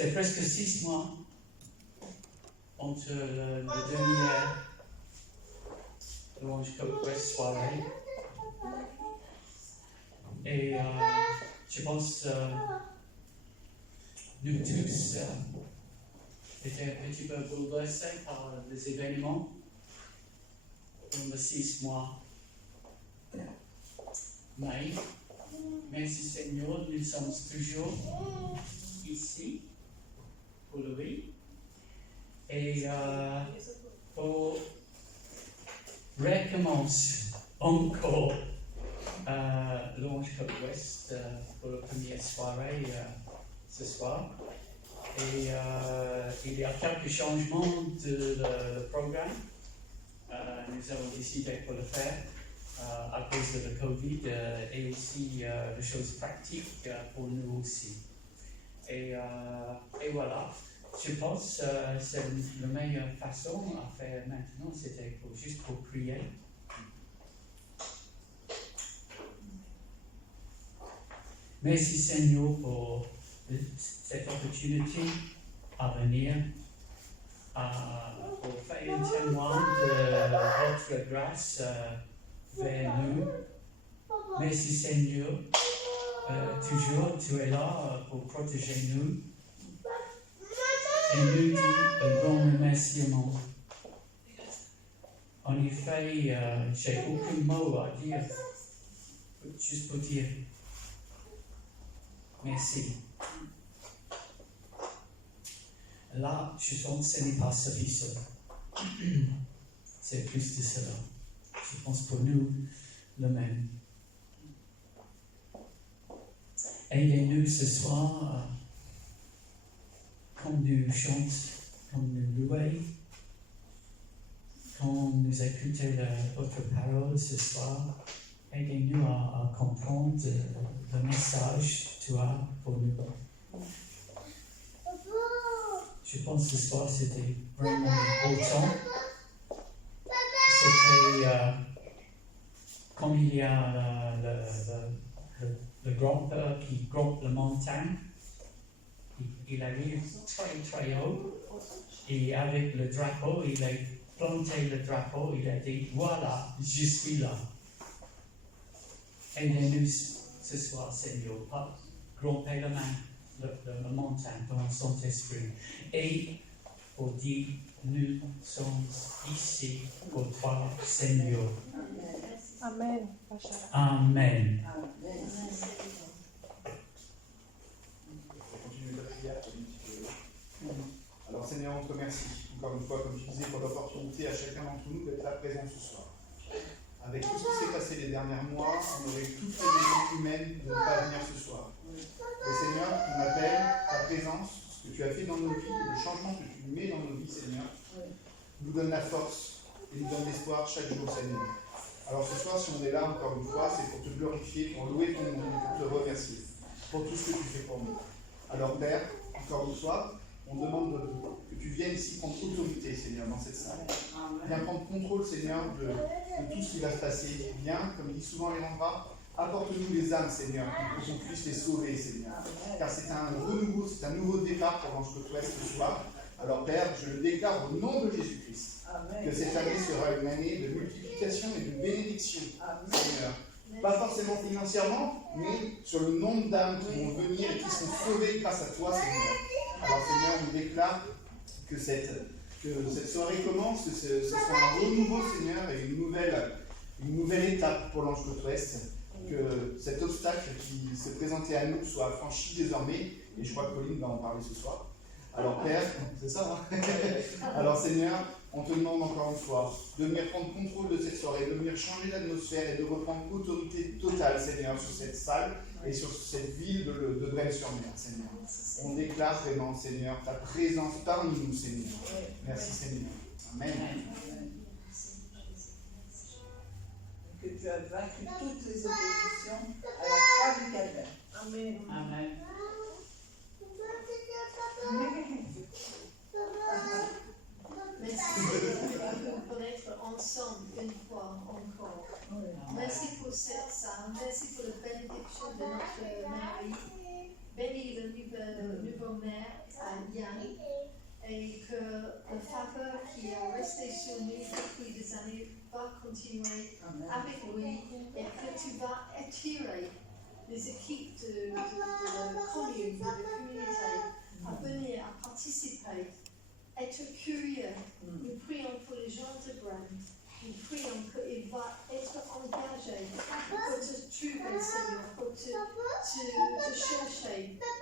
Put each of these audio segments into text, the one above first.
C'est presque 6 mois entre le dernier Louange Côte Ouest soirée. Et je pense nous tous étaient un petit peu bouleversés par les événements dans les 6 mois. Mais, merci Seigneur, nous sommes toujours ici pour lui. Et pour recommencer encore Louange Côte Ouest pour la première soirée ce soir. Et il y a quelques changements de le programme. Nous avons décidé pour le faire à cause de la Covid et aussi des choses pratiques pour nous aussi. Et voilà, je pense que c'est la meilleure façon à faire maintenant, c'était juste pour prier. Merci Seigneur pour cette opportunité à venir, pour faire un témoin de votre grâce vers nous. Merci Seigneur, toujours tu es là pour protéger nous. Et nous dit un grand remerciement. En effet, j'ai aucun mot à dire, juste pour dire merci. Là, je sens que ce n'est pas suffisant. C'est plus de cela. Je pense pour nous, le même. Aidez-nous ce soir, quand nous chantons, quand nous louons, quand nous écoutons votre parole ce soir, aidez-nous à comprendre le message que tu as pour nous. Je pense que ce soir c'était vraiment important. C'était comme il y a le grand-père qui grimpe la montagne. Il arrive très très haut et avec le drapeau, il a planté le drapeau, il a dit voilà, je suis là. Aidez-nous ce soir, Seigneur, à grimper la montagne dans le Saint-Esprit et pour dire nous sommes ici pour toi, Seigneur. Amen. Amen. Alors Seigneur, on te remercie encore une fois, comme tu disais, pour l'opportunité à chacun d'entre nous d'être là présent ce soir. Avec tout ce qui s'est passé les derniers mois, on aurait toutes les raisons humaines de ne pas venir ce soir. Mais Seigneur, ton appel, ta présence, ce que tu as fait dans nos vies, le changement que tu mets dans nos vies, Seigneur, nous donne la force et nous donne l'espoir chaque jour, Seigneur. Alors ce soir, si on est là encore une fois, c'est pour te glorifier, pour louer ton nom, pour te remercier pour tout ce que tu fais pour nous. Alors Père, encore une fois, on demande que tu viennes ici prendre autorité, Seigneur, dans cette salle. Viens prendre contrôle, Seigneur, de tout ce qui va se passer. Viens, comme dit souvent les Rembrandt, apporte-nous les âmes, Seigneur, pour qu'on puisse les sauver, Seigneur. Car c'est un renouveau, c'est un nouveau départ pour l'Ange Côte Ouest ce soir. Alors Père, je le déclare au nom de Jésus-Christ, que cette année sera une année de multiplication et de bénédiction, Seigneur. Pas forcément financièrement, mais sur le nombre d'âmes qui vont venir et qui seront sauvées grâce à toi, Seigneur. Alors Seigneur, on déclare que cette soirée commence, que ce soit un renouveau, Seigneur, et une nouvelle étape pour l'Ange Côte Ouest, que cet obstacle qui se présentait à nous soit franchi désormais, et je crois que Pauline va en parler ce soir. Alors Père, c'est ça, hein. Alors Seigneur, on te demande encore une fois de venir prendre contrôle de cette soirée, de venir changer l'atmosphère et de reprendre autorité totale, Seigneur, sur cette salle et sur cette ville de Bresles-sur-Mer, Seigneur. On déclare vraiment, Seigneur, ta présence parmi nous, Seigneur. Merci, Seigneur. Amen. Que tu as vaincu toutes les oppositions à la croix du calvaire. Amen. Amen. Merci pour être ensemble une fois encore. Merci pour cette salle. Merci pour la bénédiction de notre mari. Bénis le nouveau maire Yann, et que la faveur qui est restée sur nous depuis des années va continuer avec lui et que tu vas attirer les équipes de la commune, de la communauté à venir, à participer, être curieux. Nous prions pour les gens de Brand. Nous prions qu'il va être engagé pour te trouver, Seigneur, pour te chercher, pour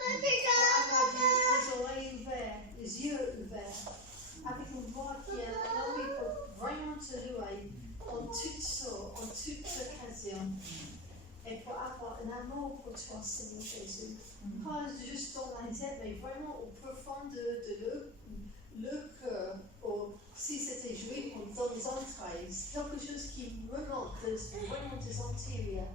avoir les oreilles ouvertes, les yeux ouverts, avec une voix qui est envie pour vraiment te louer en toutes sortes, en toutes occasions, et pour avoir un amour pour toi, Seigneur Jésus. Pas juste dans la tête, mais vraiment au profond de le cœur, ou si c'était joué dans les entrailles, quelque chose qui remonte vraiment des antérieurs,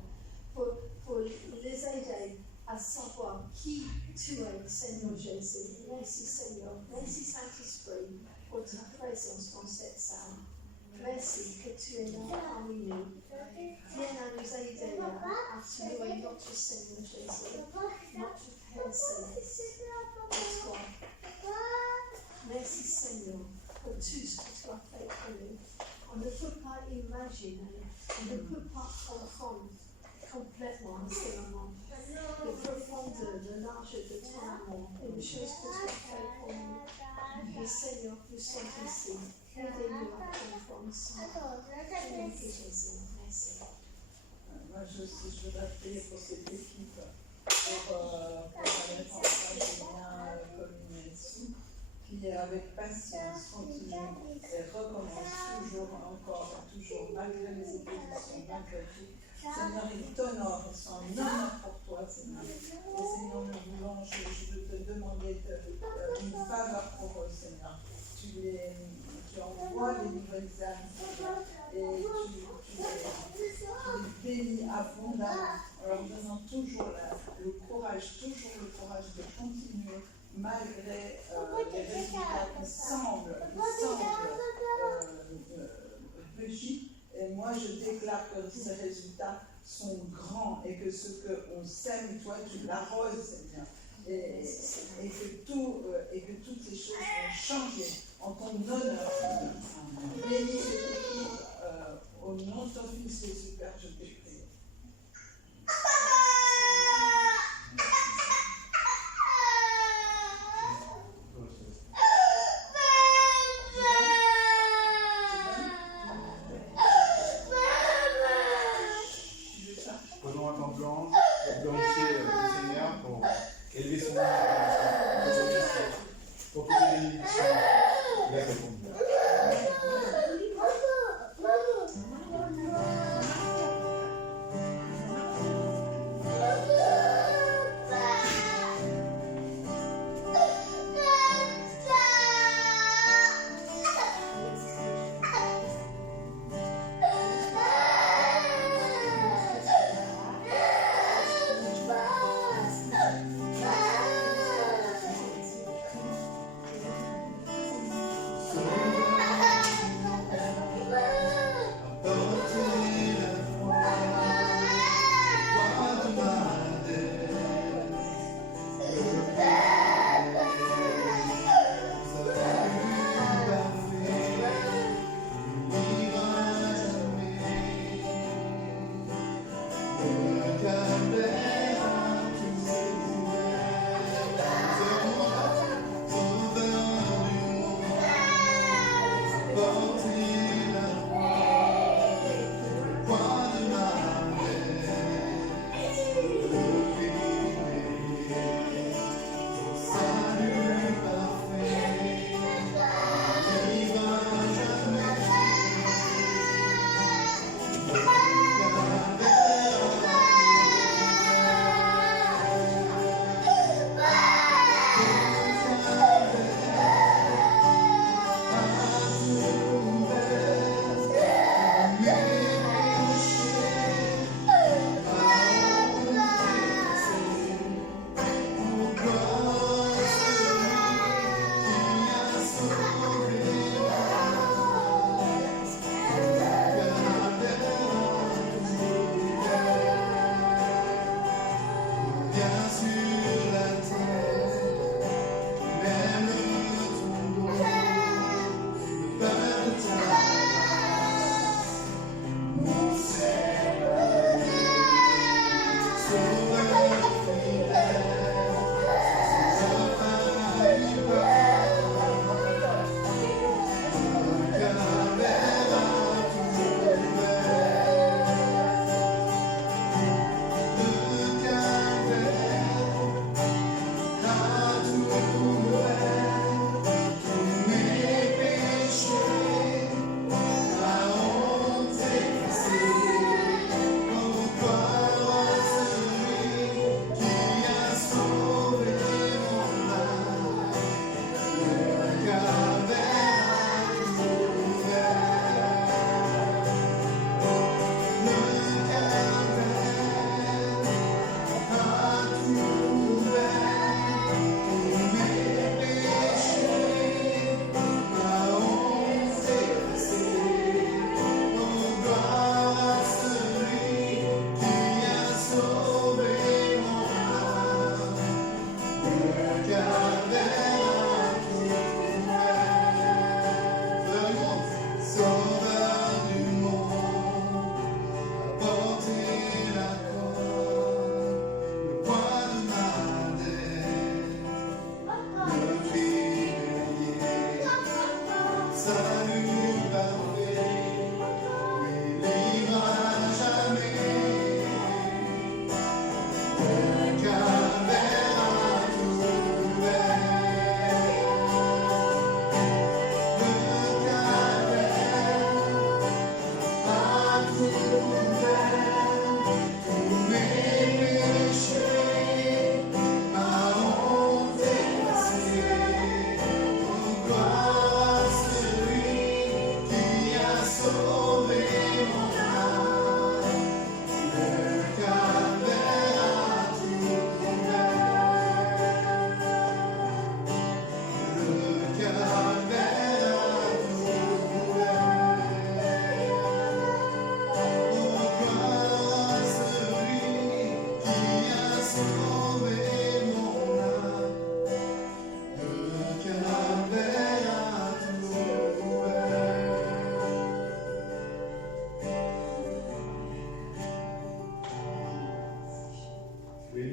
pour les aider à savoir qui tu es, Seigneur Jésus. Merci Seigneur, merci Saint-Esprit pour ta présence dans cette salle. Merci que tu es là parmi nous. Viens à nous aider à te louer notre Seigneur Jésus, notre Père Céleste, pour toi. Merci Seigneur pour tout ce que tu as fait pour nous. On ne peut pas imaginer, on ne peut pas comprendre complètement en ce moment la profondeur, le largeur de ton amour et les choses que tu as fait pour nous. Et Seigneur, nous sommes ici. Aidez-nous à comprendre ça. Au nom de Jésus. Merci. Moi, je voudrais prier pour cette équipe, pour la mettre en place des liens comme une Jésus, qui avec patience continue et recommence toujours, encore, toujours, malgré les oppositions, malgré tout. Seigneur, il t'honore, ils sont un honneur pour toi, Seigneur. Et Seigneur, nous voulons, je veux te demander une faveur pour eux, Seigneur. Tu envoies les nouvelles âmes, Seigneur, et tu les bénis abondamment, en leur donnant toujours le courage de continuer malgré les résultats qui semblent petits. Et moi, je déclare que ces résultats sont grands et que ce qu'on sème, toi, tu l'arroses, Seigneur. Et que toutes ces choses vont changer en ton honneur. Bénis cette équipe au nom de ton Fils Jésus, Père, je t'ai prié. Prenons un temps blanc pour glorifier le Seigneur, pour élever son nom, pour toutes les bénédictions qu'il a répondu.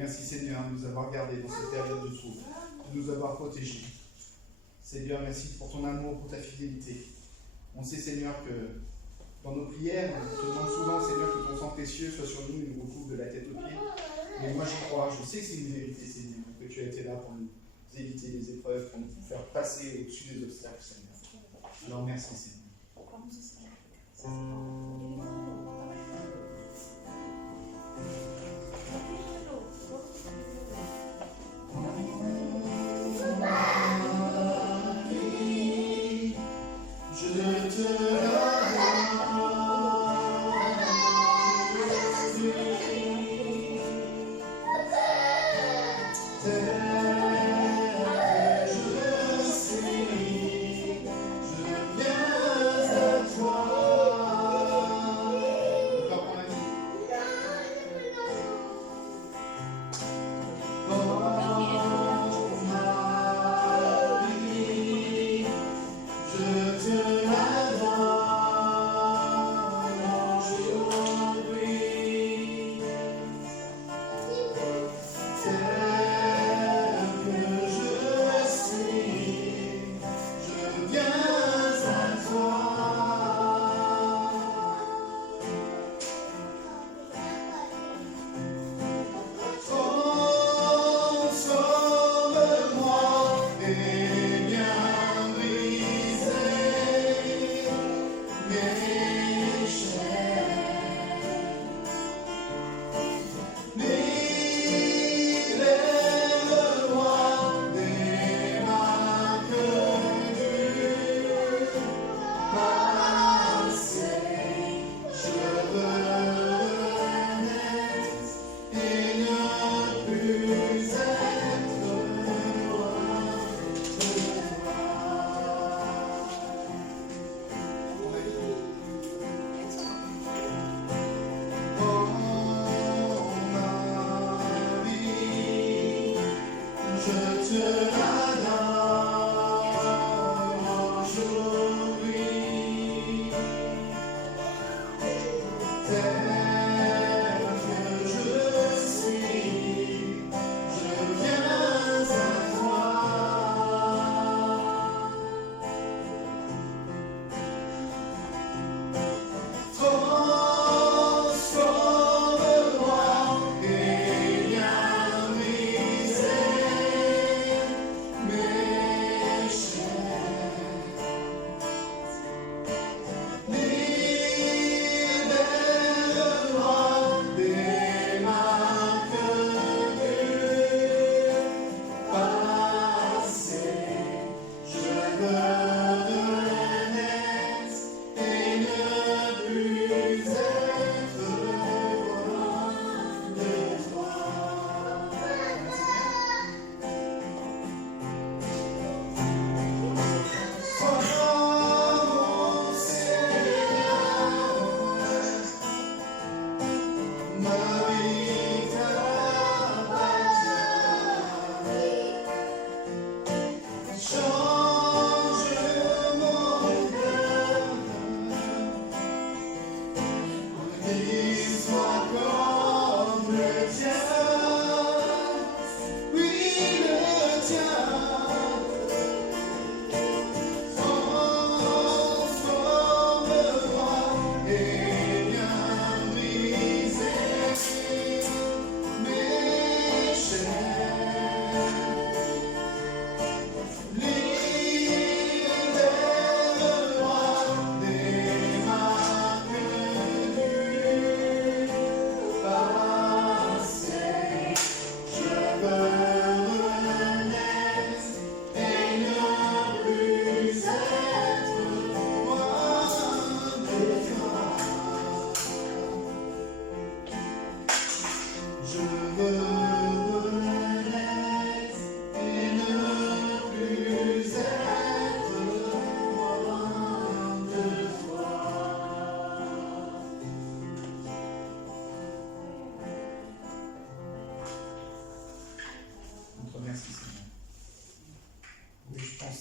merci Seigneur de nous avoir gardés dans cette période de trouble, de nous avoir protégés. Seigneur, merci pour ton amour, pour ta fidélité. On sait, Seigneur, que dans nos prières, on te demande souvent, Seigneur, que ton sang précieux soit sur nous et nous recouvre de la tête aux pieds. Mais moi, j'y crois, je sais que c'est une vérité, Seigneur, que tu as été là pour nous éviter les épreuves, pour nous faire passer au-dessus des obstacles, Seigneur. Alors, merci, Seigneur.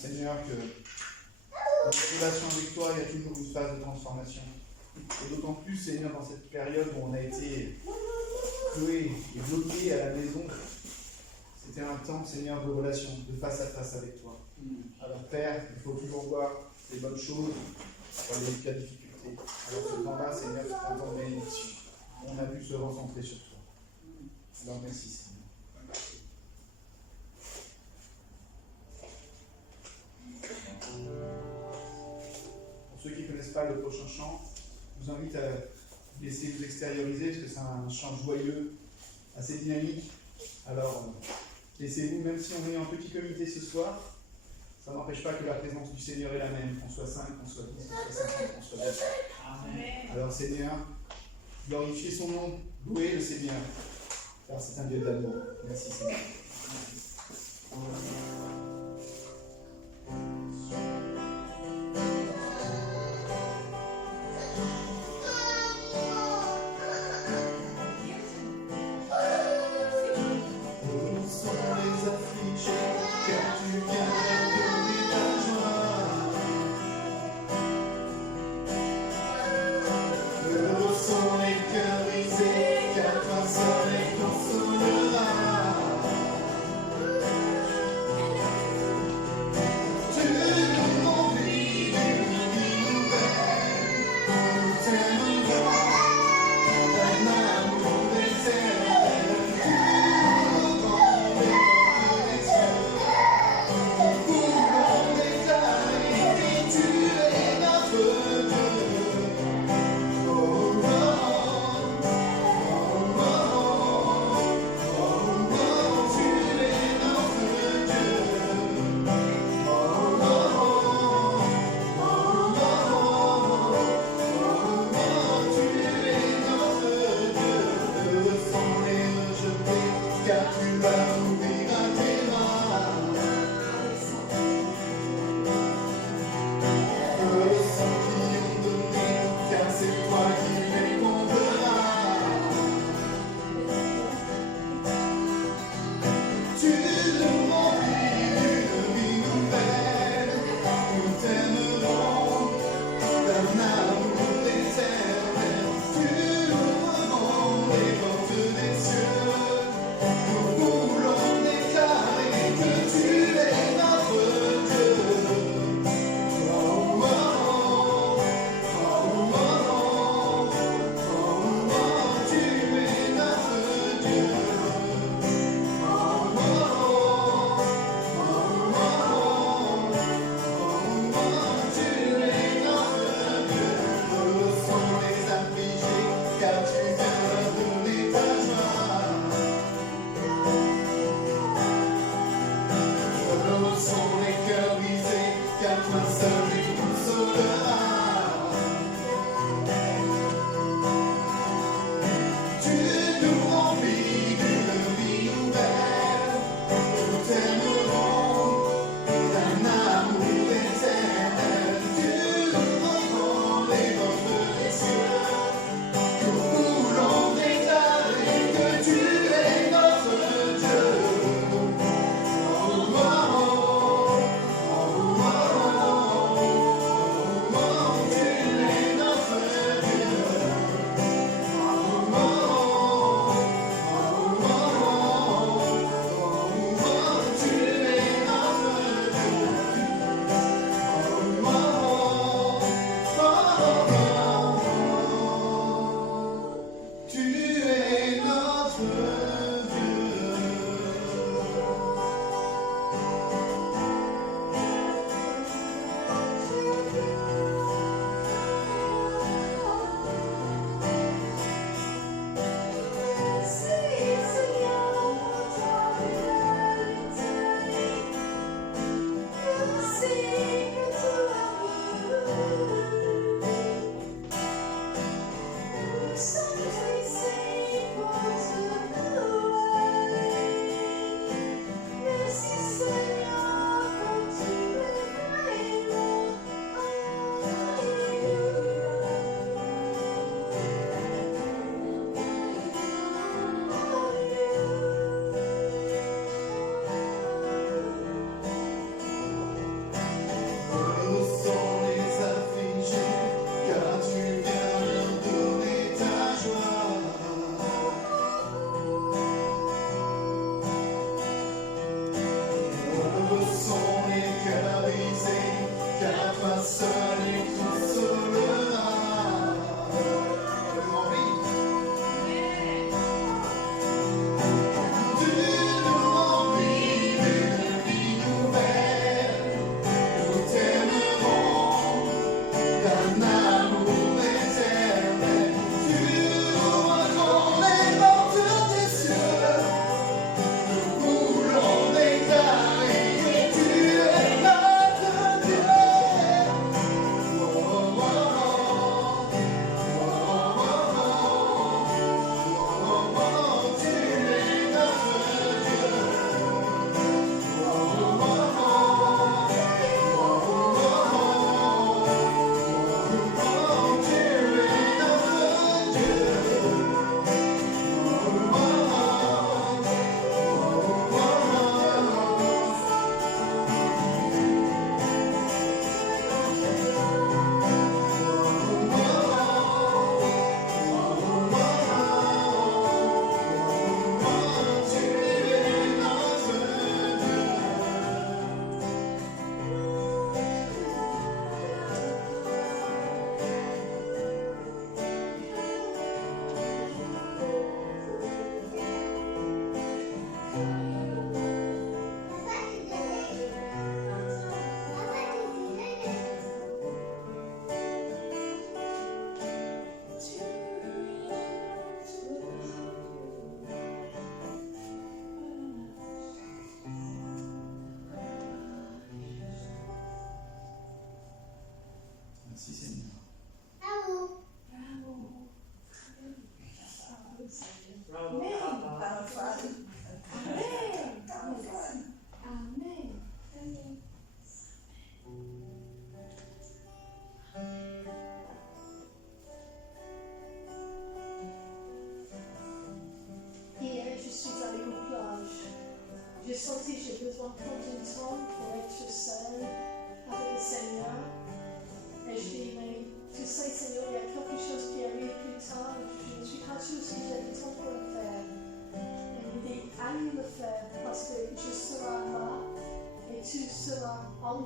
Seigneur, que dans notre relation avec toi, il y a toujours une phase de transformation. Et d'autant plus, Seigneur, dans cette période où on a été Chloé est bloquée à la maison. C'était un temps, Seigneur, de relation, de face à face avec toi. Alors Père, il faut toujours voir les bonnes choses dans les cas de difficulté. Alors ce temps-là, Seigneur, c'est un temps de bénédiction. On a pu se recentrer sur toi. Alors merci Seigneur. Pour ceux qui ne connaissent pas le prochain chant, je vous invite à laisser vous extérioriser parce que c'est un chant joyeux, assez dynamique. Alors laissez-vous, même si on est en petit comité ce soir, ça n'empêche pas que la présence du Seigneur est la même, qu'on soit 5, qu'on soit 10, qu'on soit 50, qu'on soit 200. Alors Seigneur, glorifiez son nom, louez le Seigneur, car c'est un Dieu d'amour. Merci Seigneur. Oh j'ai senti que j'ai besoin de prendre du temps pour être seule avec le Seigneur. Et je dis, mais tu sais, Seigneur, il y a quelque chose qui arrive plus tard. Je ne suis pas sûre si j'ai le temps pour le faire. Et il me dit, allez le faire parce que je serai là et tu seras en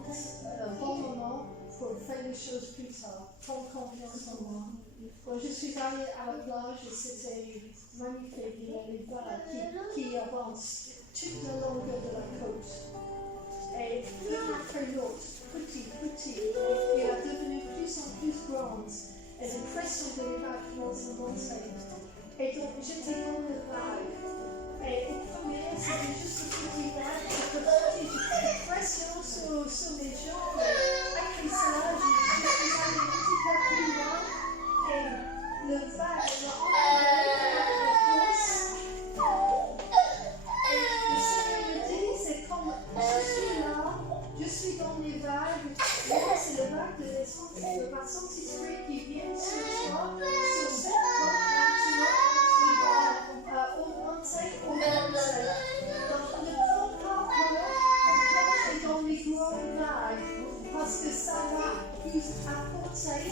bon moment pour faire les choses plus tard. Prends confiance en moi. Quand je suis allée à la plage, c'était magnifique. Il y a les vagues qui avancent toute la longueur de la côte. Et une après l'autre, petit, il a devenu plus en plus grande. Et les pressions de les vagues commencent à monter. Et donc j'étais dans le vague. Et au premier, c'était juste une petite vague. Petite pression sur mes jambes. Après cela, je suis allée un petit peu plus loin. Et le vague m'a enlevé avec la force. Et le Seigneur me dit, c'est comme je suis là, je suis dans les vagues. Là, c'est le vague de la Saint-Esprit qui vient sur toi, sur cette côte maintenant, qui va augmenter. Donc, ne prends pas peur en plongeant dans les grandes vagues, parce que ça va vous apporter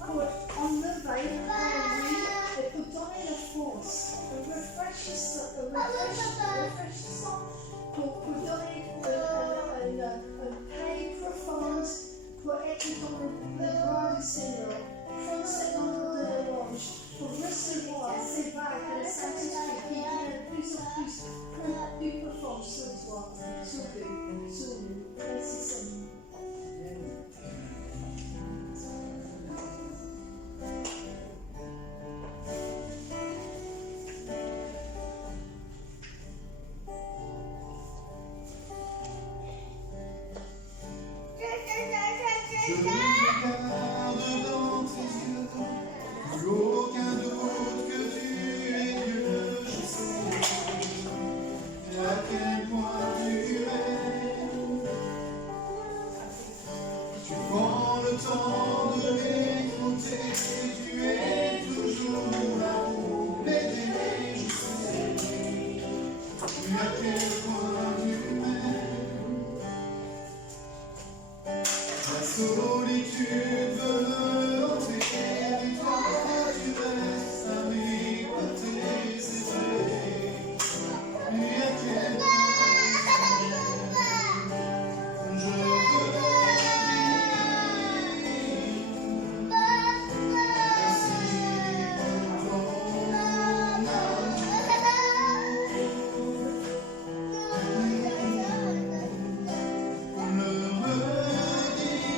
pour enlever l'ennui et pour donner la force, un rafraîchissant pour donner une paix profonde pour être dans le bras du Seigneur. Prendre cette onde de louange pour recevoir ces vagues de la Saint-Esprit qui viennent de plus en plus profond sur toi, sur nous. Merci Seigneur. Je regarde dans tes yeux, plus aucun doute que tu es Dieu, je sais à quel point tu m'aimes. Tu prends le temps de m'écouter, tu es toujours là pour m'aider, je sais à quel point tu m'aimes. La solitude veut me hanter, mais toi tu restes à mes côtés, c'est vrai. Et à quel point je veux merci pour ton amour. Ne me dis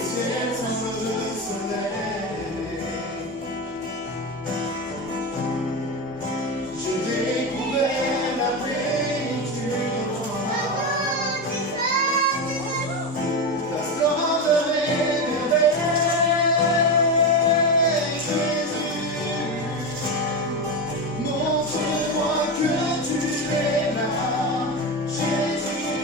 ciel semble le soleil. J'ai découvert la plénitude en toi. Ta splendeur est merveille, Jésus. Montre-moi que tu es là, Jésus.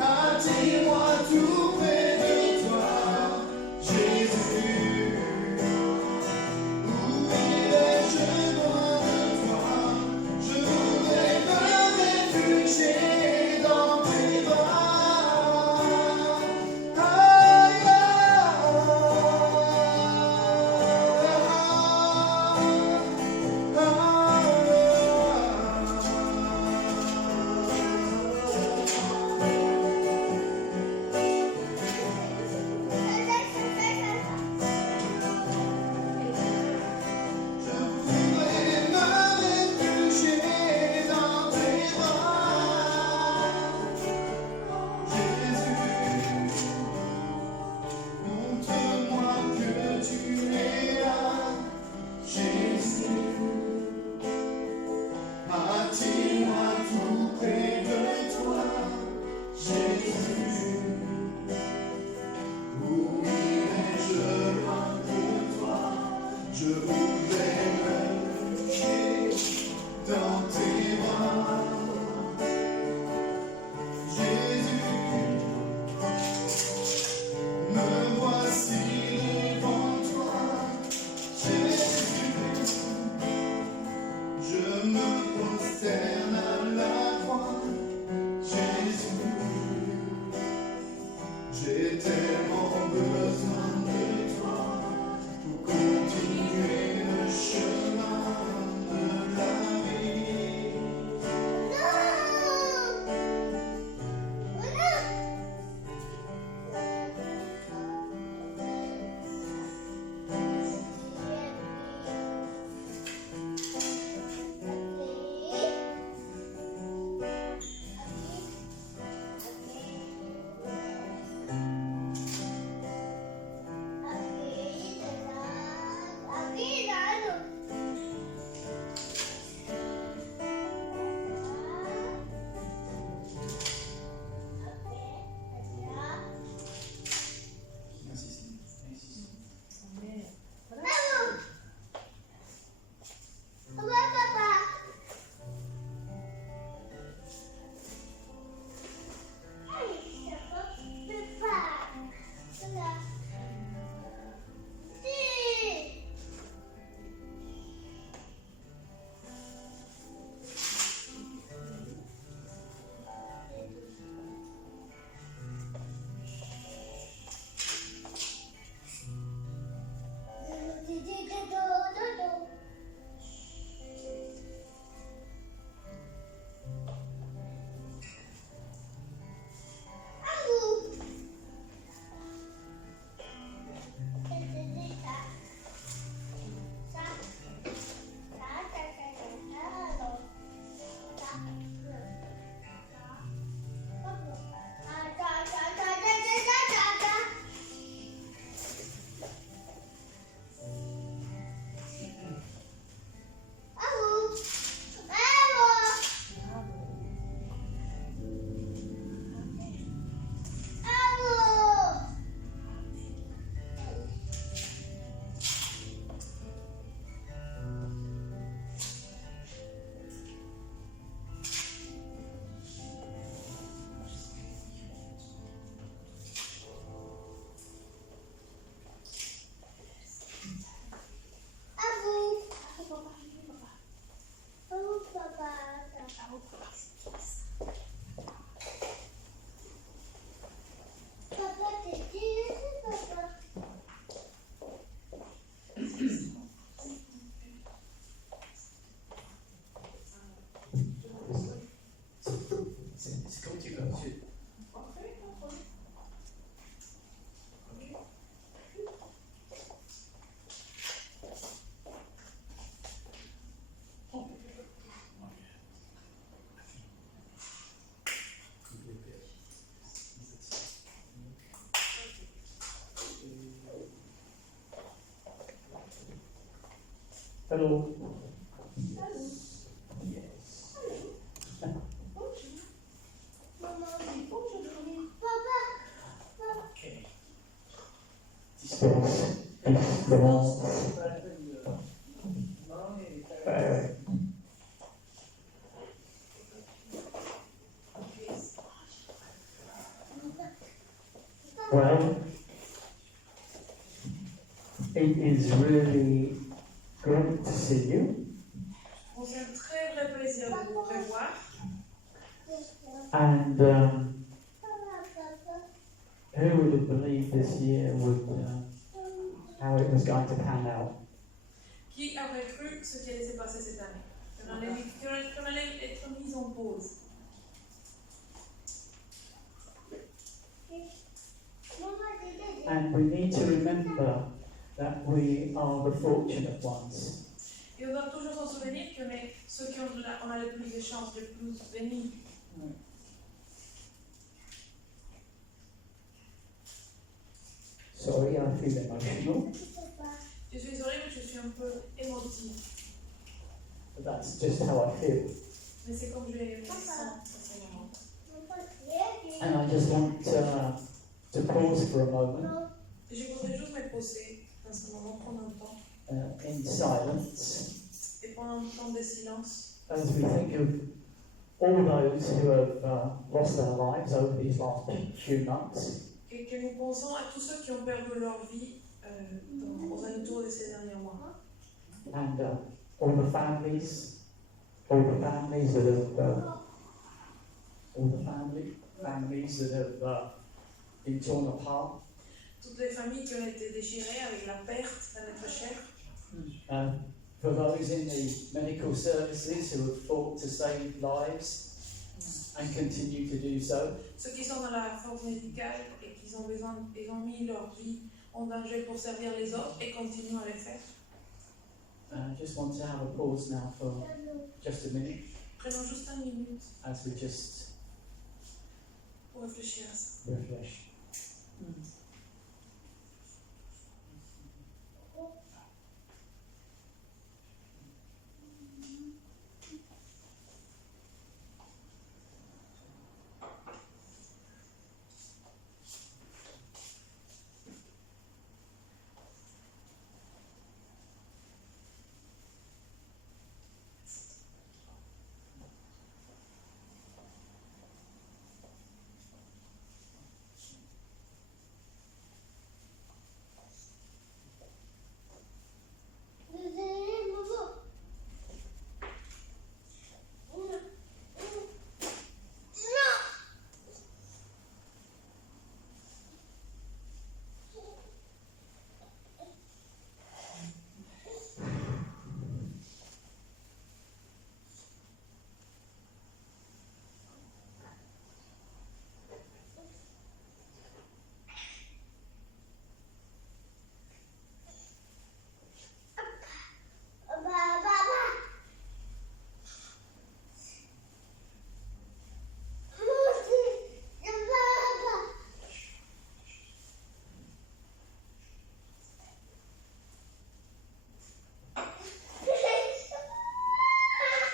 Attire-moi tout près de toi, Jésus. Où irais-je loin de toi? Je voudrais me réfugier dans tes bras. Aïe, je voudrais me réfugier dans tes bras, Jésus. Montre-moi que tu es là, Jésus. Attire-moi tout près de toi, Jésus. Où irais-je loin de toi? Je voudrais me réfugier dans tes bras, Jésus. Me voici devant toi, Jésus. Je me prosterne à la croix, Jésus. J'ai tellement besoin de toi pour continuer le chemin de la vie. Hello. Yes. Okay. Disperse. Well, it is really great to see you. C'est un très vrai plaisir de vous revoir. And who would have believed this year would how it was going to pan out? Qui aurait cru ce qui allait se passer cette année? Qu'on allait être mis en pause. And we need to remember that we are the fortunate ones. Et on doit toujours s'en souvenir qu'on est ceux qui on a le plus de chances, le plus bénis. Sorry, I feel emotional, Je suis désolée, mais je suis un peu émotive. but that's just how I feel. Mais c'est comme je me sens en ce moment. And I just want to pause for a moment Et je voudrais juste me poser dans ce moment, prendre un temps, in silence et prendre un temps de silence, as we think of all those who have lost their lives over these last few months. et que nous pensons à tous ceux qui ont perdu leur vie aux alentours de ces derniers mois. And all the families that have, families that have been torn apart. Toutes les familles qui ont été déchirées avec la perte d'un être cher. For those in the medical services who have fought to save lives and continue to do so. Ceux qui sont dans la force médicale et qui ils ont mis leur vie en danger pour servir les autres et continuent à le faire. Just want to have a pause now for just a minute Prenons juste une minute as we just pour réfléchir à ça. refresh.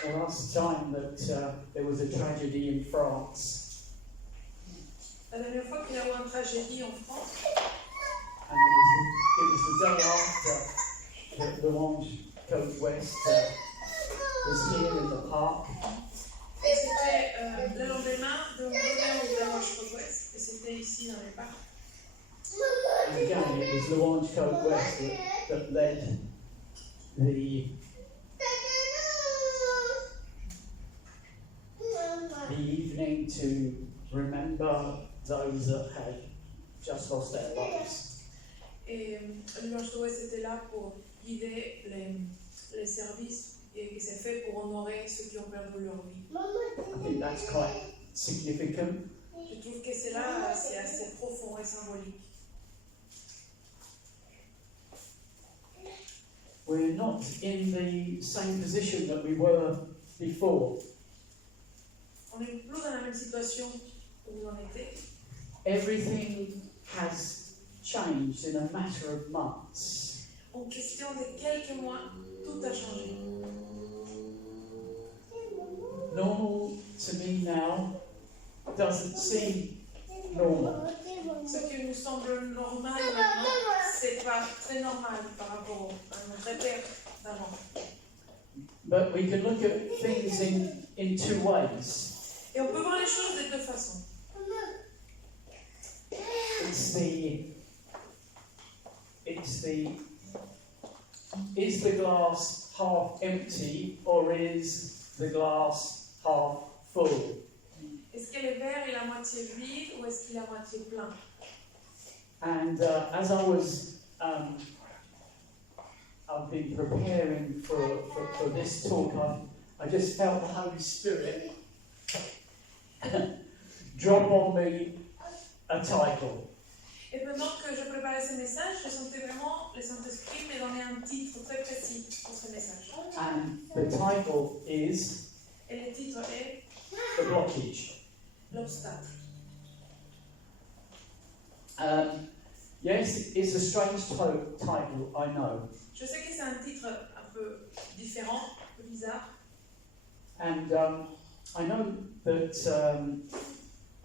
The last time that there was a tragedy in France, La dernière fois qu'il y a eu une tragédie en France, and it was the day after that the Orange Coast West was here in the park. et c'était le lendemain de la Roche Côte-Ouest, et c'était ici dans les parcs. And again, it was the Orange Coast West that led the evening to remember those that had just lost their lives. Et le Roche Côte-Ouest était là pour guider les services et qui s'est fait pour honorer ceux qui ont perdu leur vie. I think that's quite significant. Je trouve que c'est là, c'est assez profond et symbolique. We're not in the same position that we were before. On n'est plus dans la même situation où vous en étiez. Everything has changed in a matter of months. En question de quelques mois, tout a changé. Normal to me now doesn't seem normal. Ce qui nous semble normal maintenant, c'est pas très normal par rapport à notre repère d'avant. But we can look at things in two ways. Et on peut voir les choses de deux façons. Is the glass half empty or is the glass half full? Est-ce que le verre est la moitié vide ou est-ce qu'il est la moitié plein? And as I was, I've been preparing for this talk, I just felt the Holy Spirit drop on me a title. Et pendant que je préparais ce message, je sentais vraiment le Saint-Esprit me donner un titre très précis pour ce message. And the title is Et le titre est The Blockage. L'obstacle. Yes, it's a strange title, I know. Je sais que c'est un titre un peu différent, un peu bizarre. And I know that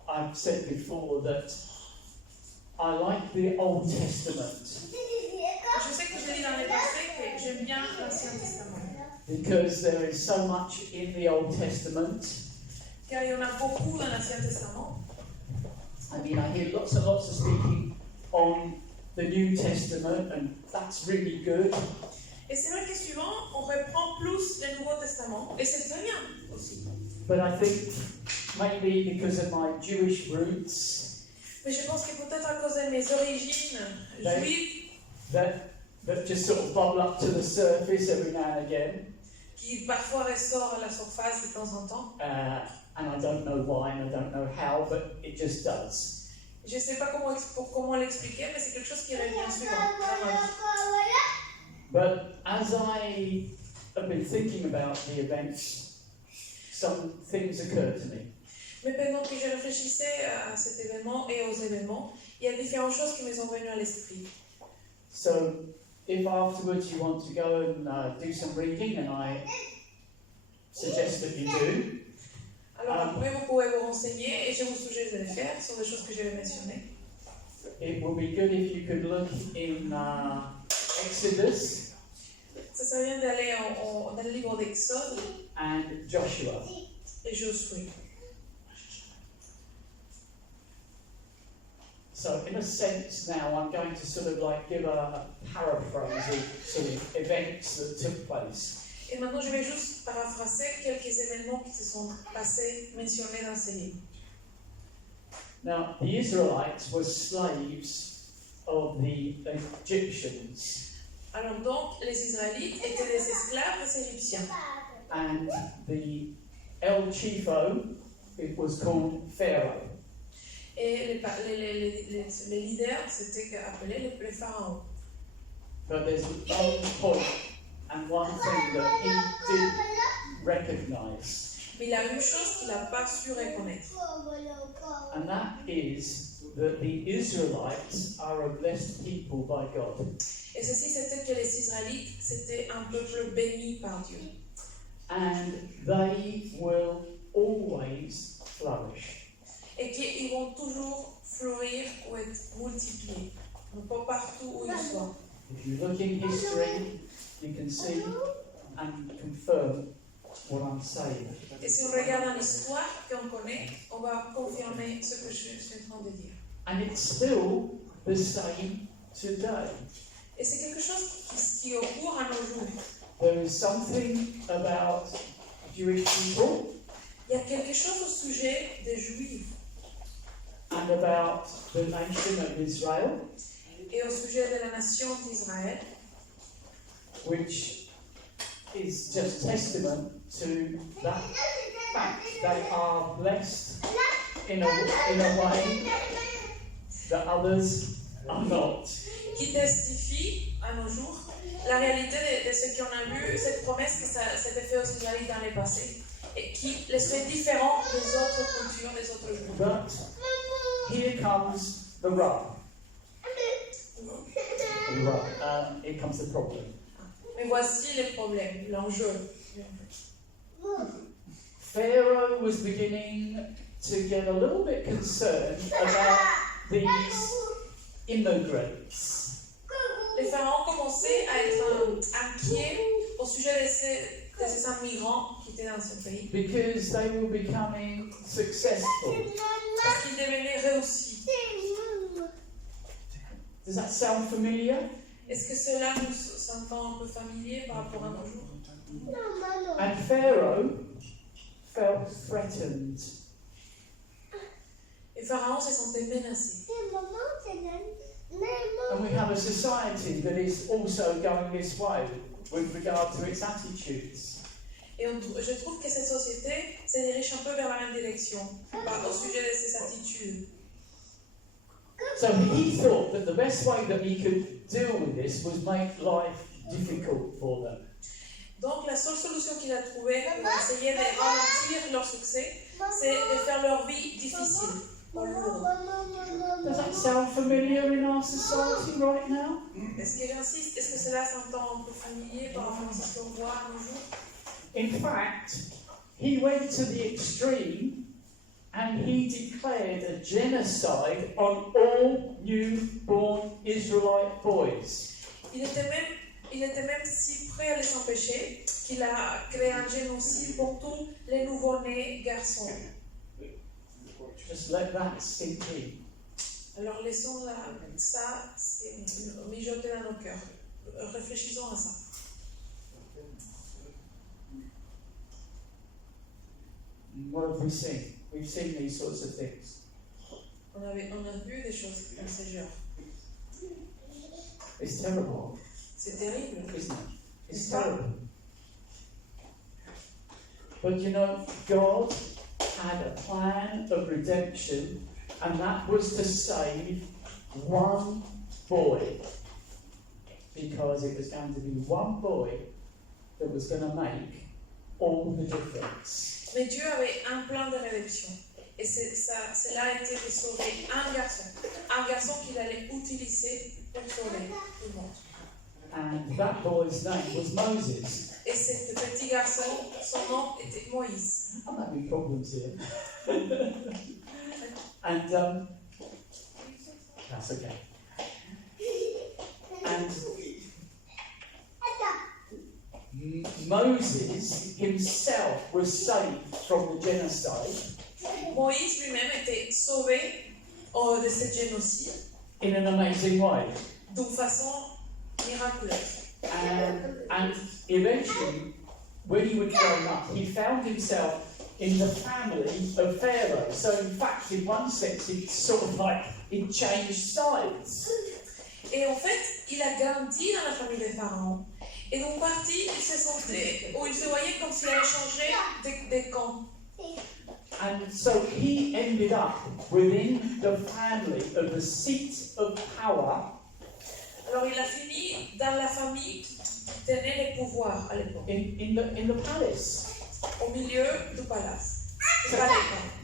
I've said before that I like the Old Testament Je sais que j'ai dit dans les versets que j'aime bien l'Ancien Testament. because there is so much in the Old Testament. Car il y en a beaucoup dans l'Ancien Testament. I mean, I hear lots and lots of speaking on the New Testament, and that's really good. Et c'est vrai que souvent, on reprend plus le Nouveau Testament. Et c'est très bien aussi. But I think maybe because of my Jewish roots, Mais je pense que peut-être à cause de mes origines juives, that just sort of bubble up to the surface every now and again. qui parfois ressort à la surface de temps en temps. And I don't know why and I don't know how, but it just does. Je ne sais pas comment l'expliquer, mais c'est quelque chose qui revient souvent dans ma vie. But as I have been thinking about the events, some things occurred to me. Mais pendant que je réfléchissais à cet événement et aux événements, il y a différentes choses qui me sont venues à l'esprit. So if afterwards you want to go and do some reading, and I suggest that you do, Alors après, vous pouvez vous renseigner et je vous suggère de le faire sur les choses que je vais mentionner. it would be good if you could look in Exodus Ça serait bien d'aller dans le livre d'Exode and Joshua. et Josué. So in a sense now I'm going to sort of like give a paraphrase of sort of events that took place. Et maintenant, je vais juste paraphraser quelques événements qui se sont passés, mentionnés dans ces livres. Now the Israelites were slaves of the Egyptians, Alors donc, les Israélites étaient des esclaves des Égyptiens. and the El Chiefo, it was called Pharaoh. Et les leaders, c'était appelé les pharaons. But there's one point and one thing that he didn't recognize, Mais il y a une chose qu'il n'a pas su reconnaître. and that is that the Israelites are a blessed people by God. Et ceci, c'était que les Israélites, c'était un peuple béni par Dieu. And they will always flourish. Et qu'ils vont toujours fleurir ou être multipliés. Donc, pas partout où ils soient. If you look in history, you can see and confirm what I'm saying. Et si on regarde dans l'histoire qu'on connaît, on va confirmer ce que je suis en train de dire. And it's still the same today. Et c'est quelque chose qui occure à nos jours. There is something about Jewish people Il y a quelque chose au sujet des Juifs and about the nation of Israel, et au sujet de la nation d'Israël, which is just testament to that fact. They are blessed in a way that others are not. qui testifie à nos jours la réalité de ce qu'on a vu, cette promesse que ça s'était fait aux Israélites dans le passé, et qui les fait différents des autres cultures, des autres groupes. But here comes the rub. The rub. Here comes the problem. Mais voici les problèmes, l'enjeu. Pharaoh was beginning to get a little bit concerned about these immigrants. Les pharaons commençaient à être inquiets au sujet de ces immigrants qui étaient dans son pays. Because they were becoming successful. Parce qu'ils devenaient réussis. Does that sound familiar? Est-ce que cela nous semble un peu familier par rapport à nos jours? And Pharaoh felt threatened. Et Pharaon se sentait menacé. And we have a society that is also going this way with regard to its attitudes. Et je trouve que cette société se dirige un peu vers la même direction au sujet de ses attitudes. So he thought that the best way that he could deal with this was make life difficult for them. Donc la seule solution qu'il a trouvée pour essayer de ralentir leur succès, c'est de faire leur vie difficile, ou lourde. Does that sound familiar in our society right now? Est-ce qu'il insiste? Est-ce que cela s'entend un peu familier par rapport à ce qu'on voit à nos jours? In fact, he went to the extreme and he declared a genocide on all newborn Israelite boys. Il était même si prêt à les empêcher qu'il a créé un génocide pour tous les nouveau-nés garçons. Just let that sink in. Alors laissons ça mijoter dans nos cœurs. Réfléchissons à ça. What have we seen? We've seen these sorts of things. On a vu des choses dans ce genre. It's terrible, C'est terrible. isn't it? It's terrible. But you know, God had a plan of redemption, and that was to save one boy. Because it was going to be one boy that was going to make all the difference. Mais Dieu avait un plan de rédemption. Et cela a été de sauver un garçon qu'il allait utiliser pour sauver tout le monde. And that boy's name was Moses. Et ce petit garçon, son nom était Moïse. I'm having problems here. And that's okay. And Moses himself was saved from the genocide Moïse lui-même était sauvé de ce génocide in an amazing way. d'une façon miraculeuse. And eventually, when he would grow up, he found himself in the family of Pharaoh. So in fact, in one sense, it's sort of like he changed sides. Et en fait, il a grandi dans la famille des pharaons. Et donc partie, il se voyait comme s'il avait changé de camp. And so he ended up within the family of the seat of power Alors il a fini dans la famille qui tenait les pouvoirs à l'époque, in the palace. au milieu du palace.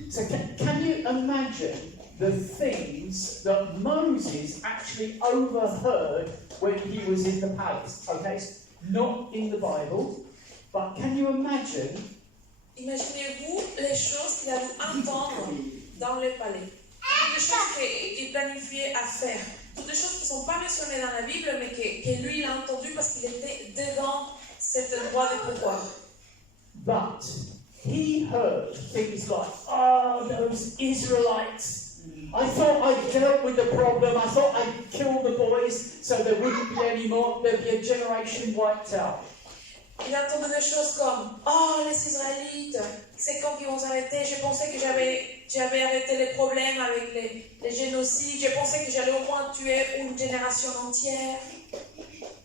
So can you imagine the things that Moses actually overheard when he was in the palace? Okay, it's not in the Bible, but can you imagine? Imaginez-vous les choses qu'il a dû entendre dans le palais. Toutes les choses qu'il planifiait à faire. Toutes les choses qui ne sont pas mentionnées dans la Bible, mais que lui, il a entendu parce qu'il était dedans cet endroit de pouvoir. But he heard things like, oh, those Israelites. I thought I'd dealt with the problem. I thought I'd kill the boys so there wouldn't be any more. There'd be a generation wiped out. Il a entendu des choses comme « Oh, les Israélites, c'est quand qu'ils vont s'arrêter? Je pensais que j'avais arrêté les problèmes avec les génocides. Je pensais que j'allais au moins tuer une génération entière. »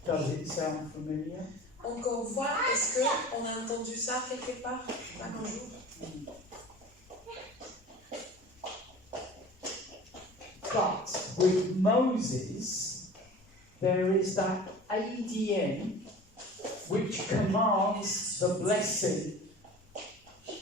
Does it sound familiar? Encore une fois, est-ce qu'on a entendu ça quelque part un jour? But with Moses, there is that ADN which commands the blessing.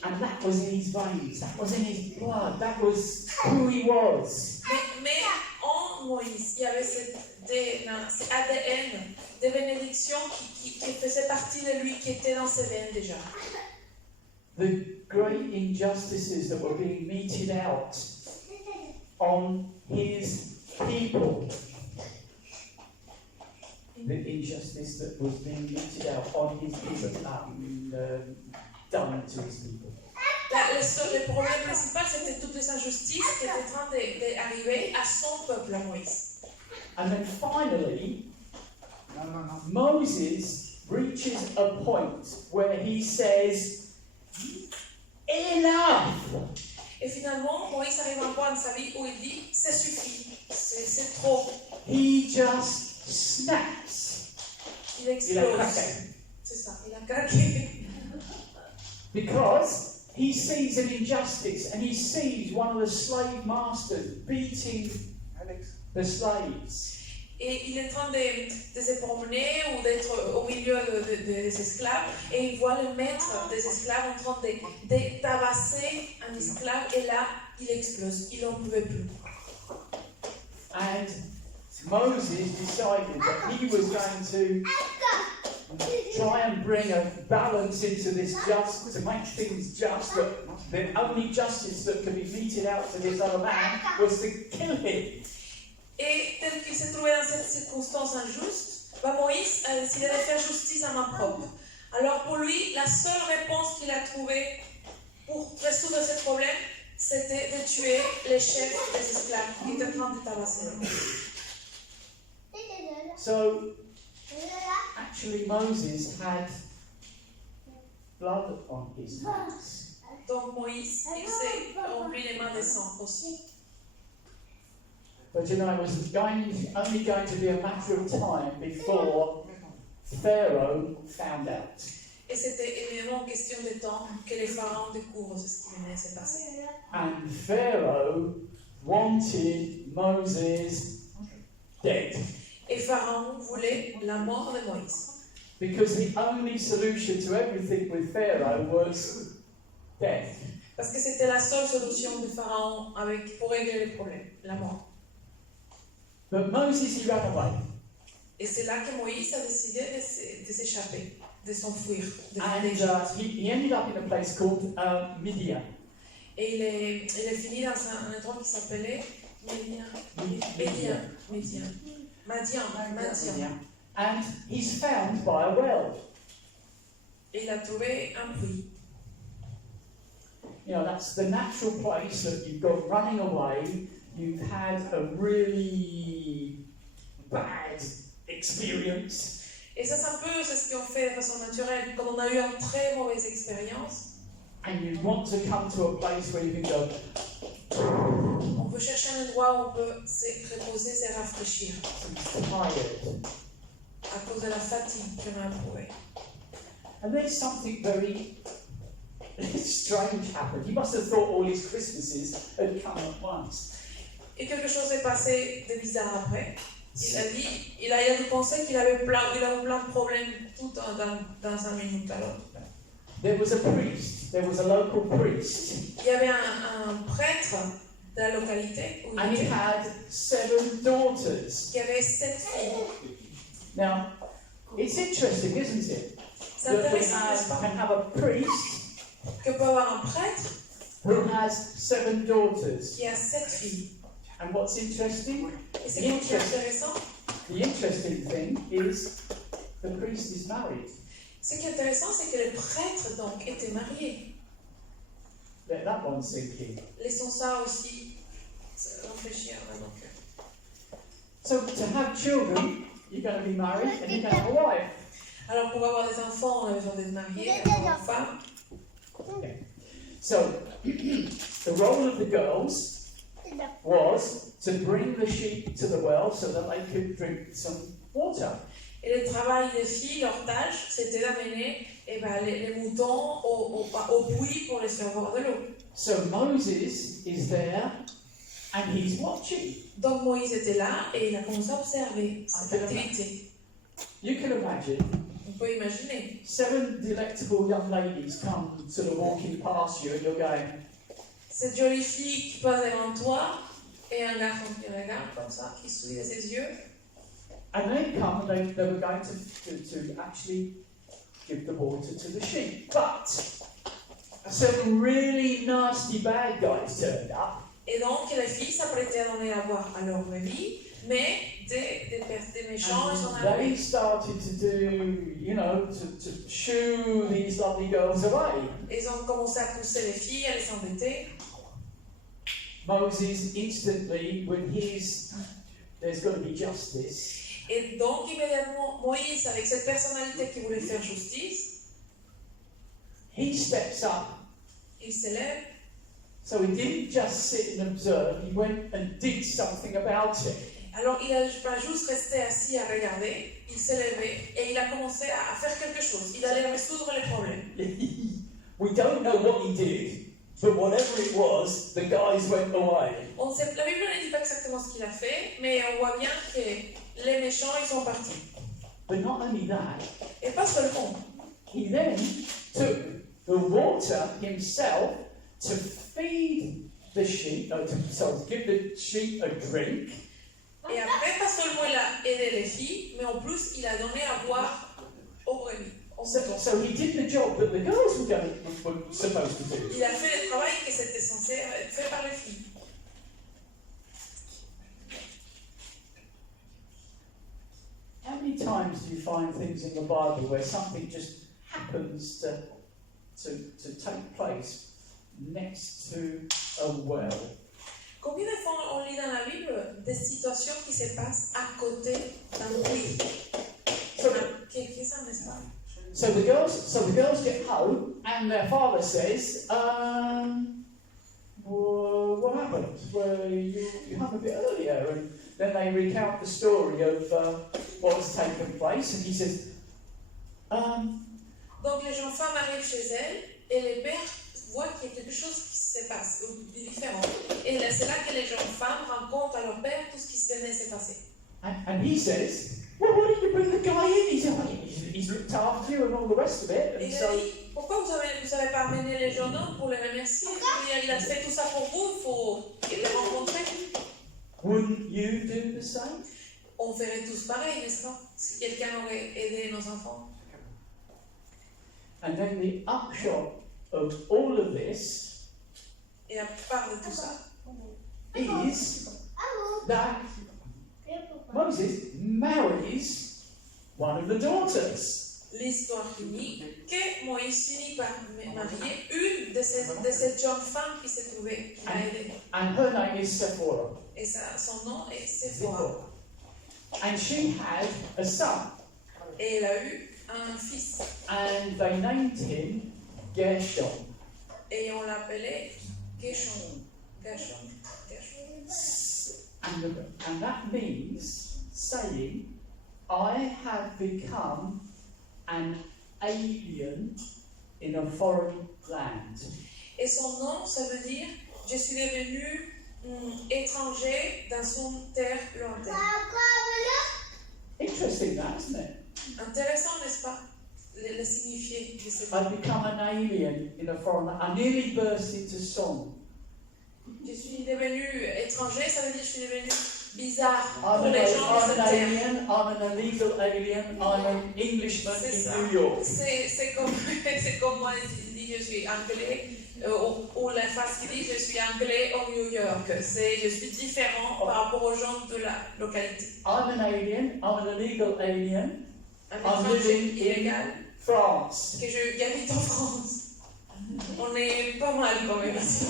And that was in his veins, that was in his blood, that was who he was. Mais en Moïse, il y avait cette c'est ADN, des bénédictions qui faisaient partie de lui, qui étaient dans ses veines déjà. The great injustices that were being meted out on his people. The injustice that was being meted out on his people, done to his people. Le problème principal, c'était toutes les injustices qui étaient en train d'arriver à son peuple, à Moïse. And then finally, Moses reaches a point where he says, enough! Et finalement, Moïse arrive à un point de sa vie où il dit, ça suffit, c'est trop. He just snaps. Il explose. C'est ça, il a craqué. Because he sees an injustice and he sees one of the slave masters beating the slaves. Et il est en train de se promener ou d'être au milieu des esclaves et il voit le maître des esclaves en train de tabasser un esclave et là, il explose. Il n'en pouvait plus. And Moses decided that he was going to try and bring a balance into this justice, to make things just, that the only justice that could be meted out to this other man was to kill him. Et tel qu'il s'est trouvé dans cette circonstance injuste, Moïse a décidé de faire justice à main propre. Alors pour lui, la seule réponse qu'il a trouvée pour résoudre ce problème, c'était de tuer les chefs des esclaves qui étaient en train de tabasser. So, actually Moses had blood on his hands. Donc Moïse, il s'est rempli les mains de sang aussi. But you know, it was only going to be a matter of time before Pharaoh found out. Et c'était évidemment question de temps que les pharaons découvrent ce qui venait de se passer. And Pharaoh wanted Moses dead. Et Pharaon voulait la mort de Moïse. Because the only solution to everything with Pharaoh was death. Parce que c'était la seule solution de Pharaon pour régler le problème, la mort. But Moses, he ran away. Et c'est là que Moïse a décidé de s'échapper, de s'enfuir. And he ended up in a place called Midian. Et il est fini dans un endroit qui s'appelait Madian. And he's found by a well. Et il a trouvé un puits. You know, that's the natural place that you've got running away. You've had a really bad experience. Et ça, c'est un peu ce qu'on fait de façon naturelle. Quand on a eu une très mauvaise expérience, And you want to come to a place where you can go, on peut chercher un endroit où on peut se reposer, se rafraîchir. tired. À cause de la fatigue qu'on a éprouvée. And then something very strange happened. He must have thought all his Christmases had come at once. Et quelque chose est passé de bizarre après. Il a dû penser qu'il avait plein de problèmes tout dans un minute à l'autre. There was a priest, there was a local priest, Il y avait un prêtre de la localité où and il he était, had 7 daughters. qui avait 7 filles. Now, it's interesting, isn't it? C'est That we intéressant, n'est-ce pas, can have a priest que peut avoir un prêtre who has 7 daughters. qui a 7 filles. And what's interesting? Et c'est quoi qui est intéressant? The interesting thing is the priest is married. Ce qui est intéressant, c'est que le prêtre donc était marié. Let that one sink in. Laissons ça aussi réfléchir dans nos cœurs. So to have children, you're going to be married and you're going to have a wife. Alors pour avoir des enfants, on a besoin d'être marié, d'avoir une femme. Okay. So the role of the girls was to bring the sheep to the well so that they could drink some water. Et le travail des filles, leur tâche, c'était d'amener les moutons au puits pour les faire boire de l'eau. So Moses is there and he's watching. Donc Moïse était là et il a commencé à observer cette activité. You can imagine On peut imaginer 7 delectable young ladies come sort of walking past you and you're going, cette jolie fille qui passe devant toi et un garçon qui regarde comme ça, qui sourit de ses yeux. And they come and they were going to actually give the water to the sheep. But some really nasty bad guys turned up. Et donc les filles s'apprêtaient à donner à boire à leur brebis, mais des méchants ils sont And arrivés. they started to do, to shoo these lovely girls away. Ils ont commencé à pousser les filles, à les embêter. Moses instantly, when there's got to be justice, Et donc immédiatement, Moïse, avec cette personnalité qui voulait faire justice, he steps up. il s'élève. So he didn't just sit and observe, he went and did something about it. Alors il n'a pas juste resté assis à regarder, il s'est levé et il a commencé à faire quelque chose. Il allait résoudre les problèmes. We don't know what he did, but whatever it was, the guys went away. On sait, la Bible ne dit pas exactement ce qu'il a fait, mais on voit bien que les méchants, ils sont partis. But not only that, Et pas seulement. he then took the water himself to feed the sheep, to give the sheep a drink. Et après, pas seulement il a aidé les filles, mais en plus, il a donné à boire aux brebis. So he did the job that the girls were supposed to do. Il a fait le travail que c'était censé être fait par les filles. How many times do you find things in the Bible where something just happens to take place next to a well? Combien de fois on lit dans la Bible des situations qui se passent à côté d'un puits? Qu'est-ce que n'est-ce pas? So the girls get home and their father says, well, what happened? Well, you home a bit earlier, and then they recount the story of what has taken place, and he says, Donc les jeunes femmes arrivent chez elles et les pères voient qu'il y a quelque chose qui se passe, ou différent. Et c'est là que les jeunes femmes racontent à leur père tout ce qui venait de se passer. and he says, well, why didn't you bring the guy in? He's looked after you and all the rest of it. Et And il a so, dit, pourquoi vous avez pas amené les jeunes hommes pour les remercier? Il a fait tout ça pour vous, il faut les rencontrer. wouldn't you do the same? On ferait tous pareil, n'est-ce pas? Si quelqu'un aurait aidé nos enfants. And then the upshot of all of this Et à part de tout ça, is that Moses marries one of the daughters. l'histoire finit que Moïse finit par marier une de ces jeunes femmes qui se trouvait, qui l'a aidé. And her name is Sephora. Et son nom est Sephora. And she had a son. Et elle a eu un fils. And they named him Gershom. Et on l'appelait Gershom. And that means saying, I have become an alien in a foreign land. Et son nom, ça veut dire, je suis devenu étranger dans une terre lointaine. Interesting that, isn't it? Intéressant, n'est-ce pas? Le signifié de ce mot. I've become an alien in a foreign land. I nearly burst into song. Je suis devenu étranger, ça veut dire que je suis devenu bizarre I'm pour les gens de cette an terre. alien, I'm an illegal alien, I'm an Englishman C'est ça. in New York. C'est comme moi qui dis je suis anglais, ou la phrase qui dit je suis anglais au New York. Je suis différent par rapport aux gens de la localité. I'm an alien, I'm an illegal alien, Un I'm étranger living illégal in France. que j'habite en France. On est pas mal quand même ici.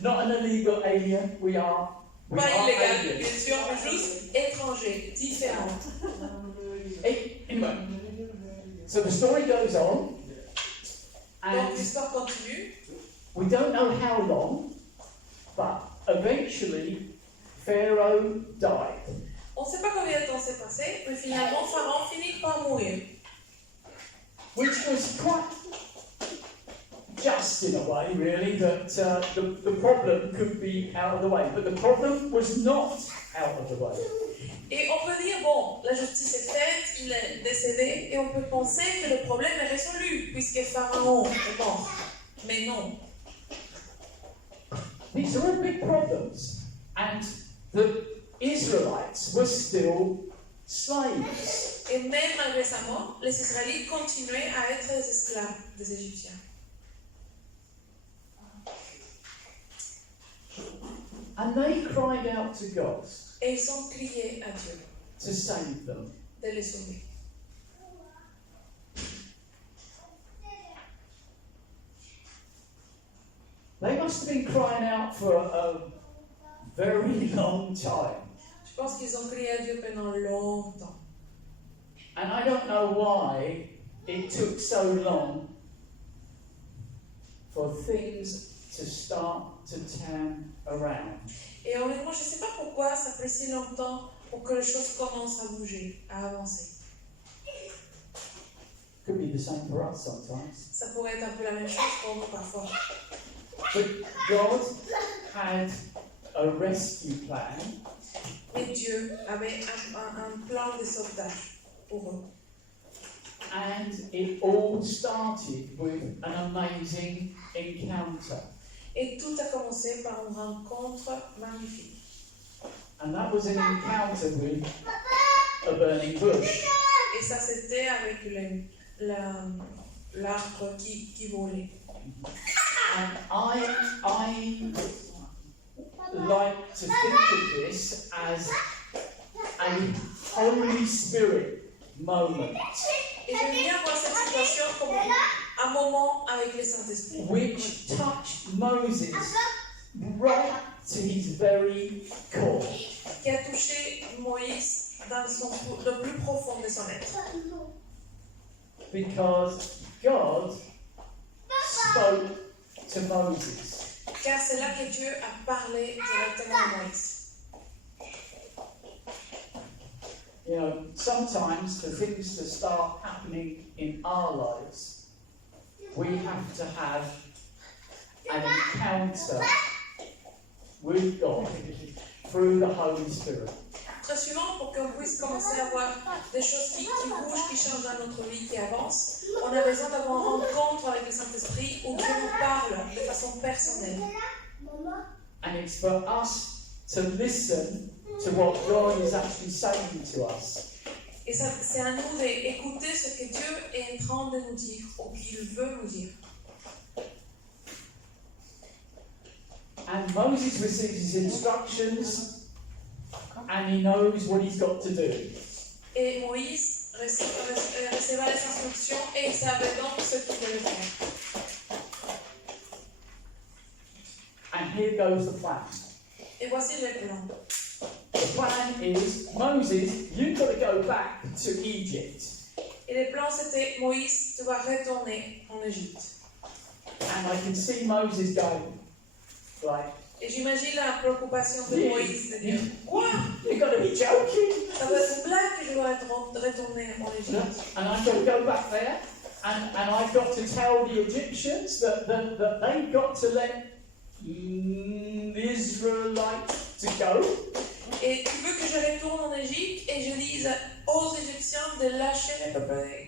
Not an illegal alien, we are Pas illégal, aliens. bien sûr, mais juste étranger, différent. Anyway, so the story goes on, Donc and l'histoire continue. we don't know how long, but eventually Pharaoh died. On ne sait pas combien de temps s'est passé, mais finalement Pharaon finit par mourir. Which was quite just in a way, really, that the problem could be out of the way. But the problem was not out of the way. Et on peut dire, bon, la justice est faite, il est décédé, et on peut penser que le problème est résolu, puisque Pharaon est mort. Mais non. These are all big problems, and the Israelites were still slaves. Et même malgré sa mort, les Israélites continuaient à être les esclaves des Égyptiens. And they cried out to God Et ils ont crié à Dieu to save them. de les sauver. They must have been crying out for a very long time. Je pense qu'ils ont crié à Dieu pendant longtemps. And I don't know why it took so long for things to start to turn around. Et honnêtement, je ne sais pas pourquoi ça a pris si longtemps pour que les choses commencent à bouger, à avancer. Could be the same for us sometimes. Ça pourrait être un peu la même chose pour nous parfois. But God had a rescue plan, Mais Dieu avait un plan de sauvetage pour eux. and it all started with an amazing encounter. Et tout a commencé par une rencontre magnifique. And that was an encounter with a burning bush. Et ça, c'était avec l'arbre qui volait. And I like to think of this as a Holy Spirit moment, Et j'aime bien voir cette situation comme un moment avec le Saint-Esprit which touched Moses right to his very core. qui a touché Moïse dans le plus profond de son être. Because God spoke to Moses. Car c'est là que Dieu a parlé directement à Moïse. You know, sometimes for things to start happening in our lives, we have to have an encounter with God through the Holy Spirit. Très souvent, pour qu'on puisse commencer à voir des choses qui bougent, qui changent dans notre vie, qui avancent, on a besoin d'avoir une rencontre avec le Saint-Esprit où Dieu nous parle de façon personnelle. And it's for us to listen to what God is actually saying to us. Et ça, c'est à nous d'écouter ce que Dieu est en train de nous dire ou qu'il veut nous dire. And Moses receives his instructions and he knows what he's got to do. Et Moïse recevait les instructions et il savait donc ce qu'il devait faire. And here goes the plan. Et voici le plan. The plan is, Moses, you've got to go back to Egypt. Et le plan c'était Moïse, tu vas retourner en Égypte. And I can see Moses going, like, Et j'imagine la préoccupation de Moïse de dire quoi? You've got to be joking. Ça va être une blague que je dois retourner en Égypte. And I've got to go back there, and I've got to tell the Egyptians that they've got to let the Israelites to go. Et tu veux que je retourne en Égypte et je dise aux Égyptiens de lâcher le peuple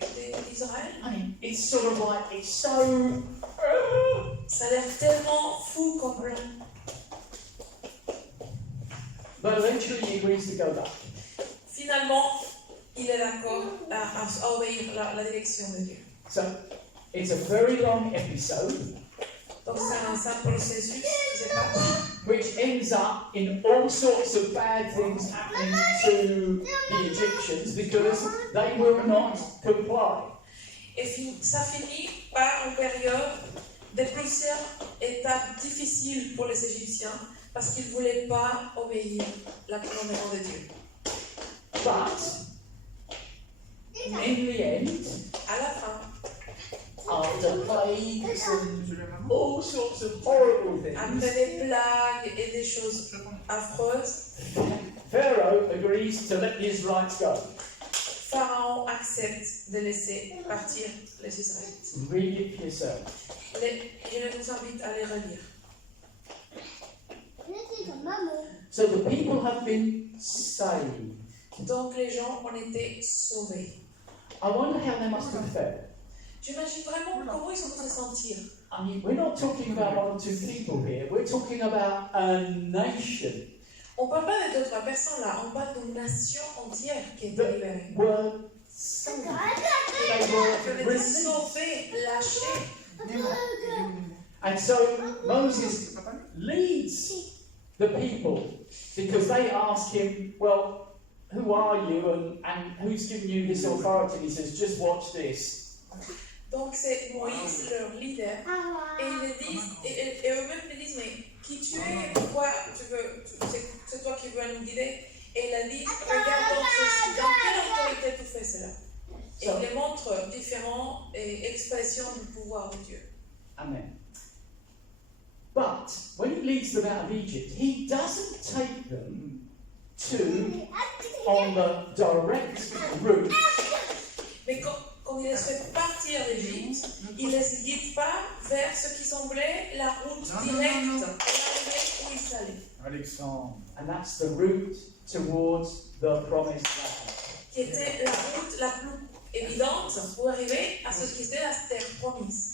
d'Israël? I mean, it's sort of like, it's so... Ça a l'air tellement fou comme plan. But eventually he agrees to go back. Finalement, il est d'accord à obéir la direction de Dieu. So, it's a very long episode, Donc c'est un processus qui se passe, which ends up in all sorts of bad things happening to the Egyptians because they will not comply. et ça finit par une période de plusieurs étapes difficiles pour les Égyptiens parce qu'ils ne voulaient pas obéir la commandement de Dieu. But, in the end, À la fin, after plagues and all sorts of horrible après things, des blagues et des choses affreuses, Pharaoh agrees to let the Israelites go. Pharaon accepte de laisser partir les Israélites. Read it for yourself. Je vous invite à les relire. So the people have been saved. Donc les gens ont été sauvés. I wonder how they must have felt. J'imagine vraiment comment ils sont se sentir. I mean, we're not talking about one or two people here. We're talking about a nation. On ne parle pas de d'autres personnes là, on parle d'une nation entière qui a été libérée. were saved. They Qui were ont été released. sauvés, lâchés. And so Moses leads the people because they ask him, well, who are you and who's given you this authority? He says, just watch this. Donc c'est Moïse, leur leader, et ils le disent, et eux-mêmes le disent, mais qui tu es, pourquoi c'est toi qui veux nous guider? Et il a dit, regarde donc ceci, dans quelle autorité tu fais cela? Et il les montre différentes expressions du pouvoir de Dieu. Amen. But when he leads them out of Egypt, he doesn't take them on the direct route. Mais quand il les fait partir d'Égypte, il ne les guide pas vers ce qui semblait la route directe pour arriver où ils allaient. Alexandre. And that's the route towards the promised land. Qui était la route la plus évidente pour arriver à ce qui était la terre promise.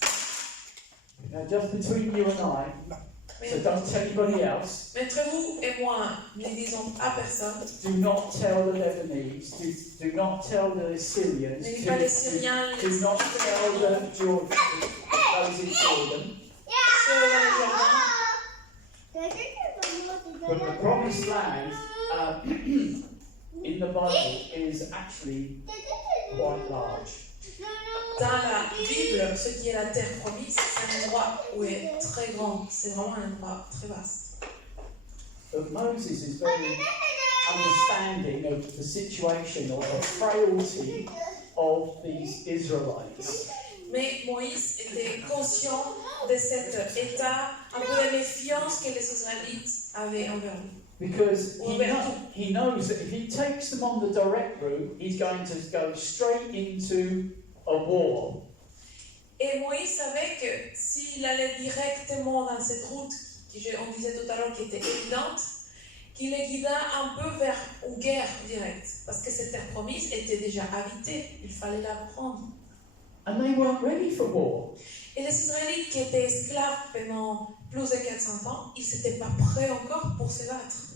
Now, just between you and I, so Mais, don't tell anybody else. mais entre vous et moi, ne disons à personne, Do not tell the Lebanese. Do not tell the Syrians. ne dis pas les Syriens, Do les not tell the Jordan, those in Jordan. ceux dans le Jourdain. But the promised land in the Bible is actually quite large. Dans la Bible, ce qui est la terre promise, c'est un endroit où est très grand. C'est vraiment un endroit très vaste. But Moses is very understanding of the situation or the frailty of these Israelites. Mais Moïse était conscient de cet état, un peu de méfiance que les Israélites avaient envers lui. Because he knows that if he takes them on the direct route, he's going to go straight into a war. Et Moïse savait que s'il allait directement dans cette route, on disait tout à l'heure qui était évidente, qu'il les guida un peu vers une guerre directe. Parce que cette terre promise était déjà habitée, il fallait la prendre. And they weren't ready for war. Et les Israélites qui étaient esclaves pendant plus de 400 ans, ils n'étaient pas prêts encore pour se battre.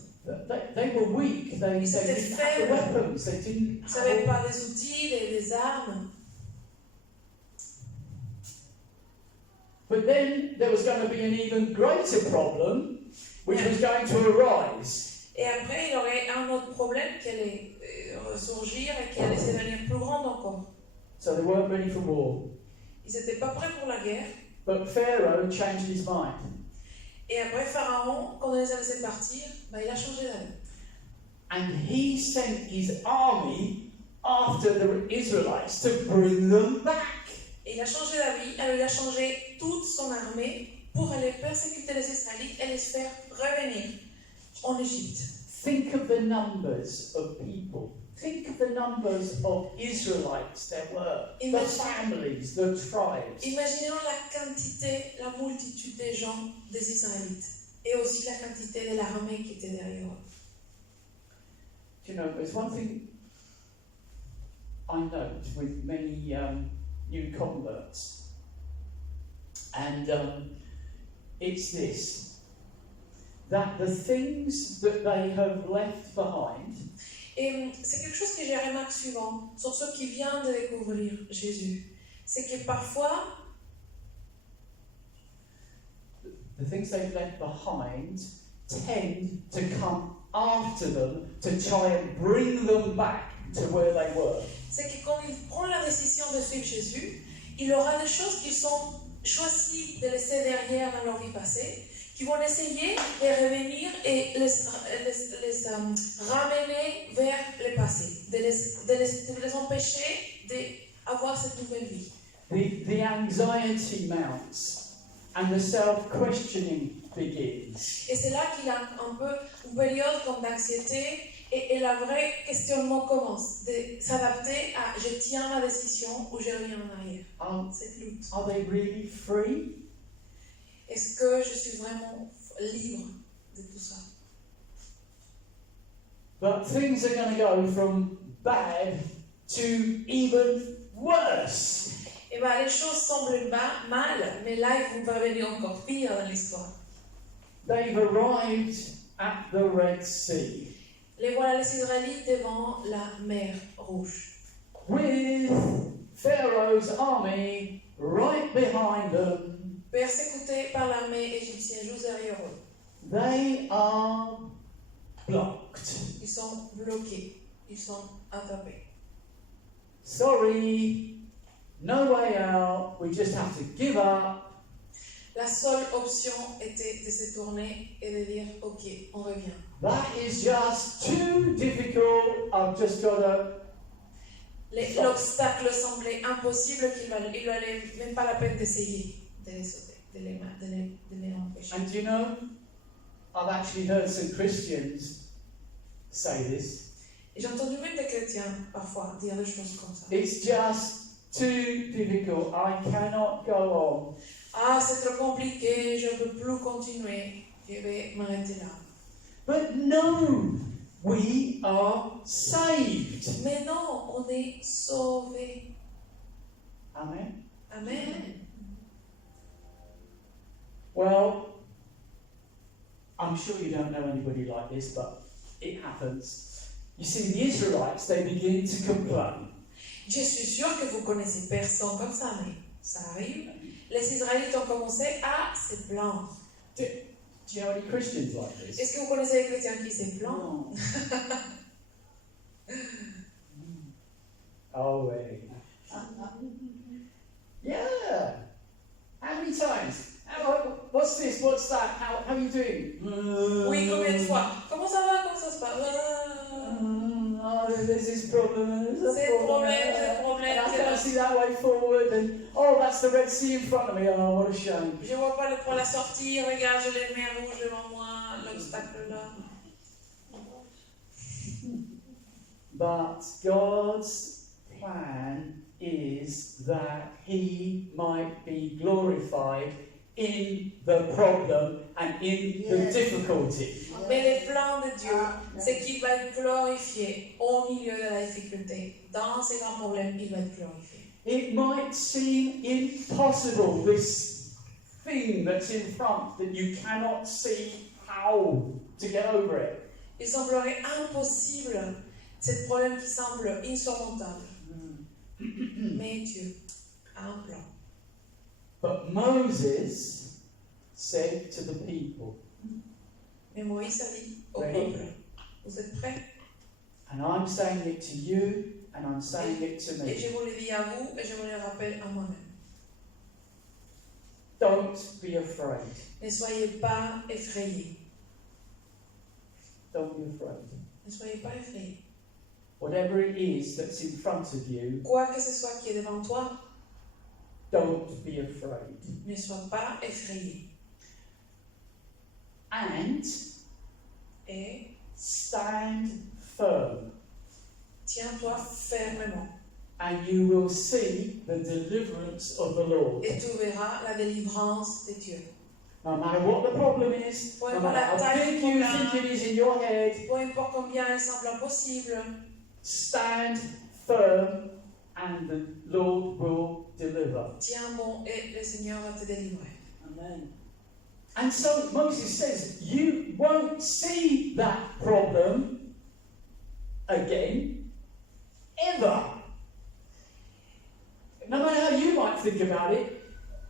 They were weak. They Ils étaient didn't have the faibles. weapons. They didn't Ils n'avaient have pas des outils, des armes. But then there was going to be an even greater problem, which was going to arise. Et après, il y aurait un autre problème qui allait ressurgir et qui allait devenir plus grand encore. So they weren't ready for war. Ils n'étaient pas prêts pour la guerre. But Pharaoh changed his mind. Et après, Pharaon, quand on les a laissés partir, il a changé d'avis. And he sent his army after the Israelites to bring them back. Et il a changé d'avis, alors il a changé toute son armée pour aller persécuter les Israélites et les faire revenir en Égypte. Think of the numbers of people. Think of the numbers of Israelites there were. The families, the tribes. Imaginons la quantité, la multitude des gens des Israélites et aussi la quantité de l'armée qui était derrière eux. You know, there's one thing I note with many new converts, and it's this, that the things that they have left behind Et c'est quelque chose que j'ai remarqué souvent sur ceux qui viennent de découvrir Jésus. C'est que parfois, the things they've left behind tend to come after them to try and bring them back to where they were. c'est que quand ils prennent la décision de suivre Jésus, il y aura des choses qu'ils sont choisis de laisser derrière dans leur vie passée, qui vont essayer de revenir et les ramener vers le passé, de les empêcher d'avoir cette nouvelle vie. The anxiety mounts and the self-questioning begins. Et c'est là qu'il y a un peu une période comme d'anxiété et le vrai questionnement commence, de s'adapter à je tiens ma décision ou je reviens en arrière. Cette lutte. Are they really free? Est-ce que je suis vraiment libre de tout ça? But things are going to go from bad to even worse. Et bien les choses semblent mal, mais là ils vont parvenir encore pire dans l'histoire. They've arrived at the Red Sea Les voilà les Israélites devant la mer Rouge. with Pharaoh's army right behind them. Persécutés par l'armée égyptienne juste derrière eux. They are blocked. Ils sont bloqués. Ils sont attrapés. Sorry, no way out. We just have to give up. La seule option était de se tourner et de dire ok, on revient. That is just too difficult. I've just got to. L'obstacle semblait impossible qu'il valait même pas la peine d'essayer de les sauter, de les empêcher. And you know, I've actually heard some Christians say this. Et j'ai entendu même des chrétiens parfois dire des choses comme ça. It's just too difficult. I cannot go on. Ah, c'est trop compliqué, je ne peux plus continuer, je vais m'arrêter là. But no, we are saved. Mais non, on est sauvés. Amen. Amen. Well, I'm sure you don't know anybody like this, but it happens. You see, the Israelites, they begin to complain. Je suis sûre que vous connaissez personne comme ça, mais ça arrive. Les Israélites ont commencé à se plaindre. Do you know any Christians like this? Est-ce que vous connaissez les chrétiens qui se plaignent? Oh, wait. Yeah. How many times? What's this? What's that? How are you doing? Oui, combien de fois? Comment ça va? Comment ça se passe? Oh, there's this problem. There's C'est a problème, c'est problème. And I can't see that way forward. And oh, that's the Red Sea in front of me. Oh, what a shame. Je vois pas le point la sortie. Regarde, je l'ai mer rouge devant moi. L'obstacle là. But God's plan is that He might be glorified in the problem and in the difficulty. Mais le plan de Dieu, c'est qu'il va être glorifié au milieu de la difficulté. Dans ces grands problèmes, il va être glorifié. It might seem impossible, this thing that's in front that you cannot see how to get over it. Il semblerait impossible, ce problème qui semble insurmontable. Mais Dieu a un plan. But Moses said to the people, Mais Moïse a dit au Ready? peuple, vous êtes prêts? and I'm saying it to you, and I'm saying it to Et me, je vous le dis à vous, et je vous le rappelle à moi-même. don't be afraid. Ne soyez pas effrayés. Don't be afraid. Ne soyez pas effrayés. Whatever it is that's in front of you, Quoi que ce soit qui est devant toi, don't be afraid. ne sois pas effrayé. And Et stand firm, tiens-toi fermement. and you will see the deliverance of the Lord. Et tu verras la délivrance de Dieu. No matter what the problem is, no matter how big you think it is in your head, Peu importe combien il semble impossible, stand firm, and the Lord will deliver. tiens bon et le Seigneur va te délivrer. Amen. And so Moses says, you won't see that problem again, ever. No matter how you might think about it,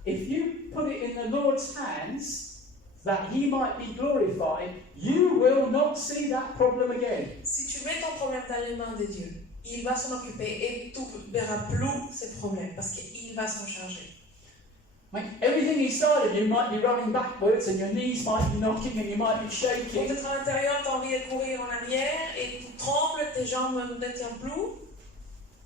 if you put it in the Lord's hands, that He might be glorified, you will not see that problem again. Si tu mets ton problème dans les mains de Dieu, il va s'en occuper et tu ne verras plus ces problèmes parce qu'il va s'en charger. Like, everything inside of you might be running backwards, and your knees might be knocking, and you might be shaking. Peut-être à l'intérieur, tu as envie de courir en arrière et tu trembles, tes jambes ne tiennent plus.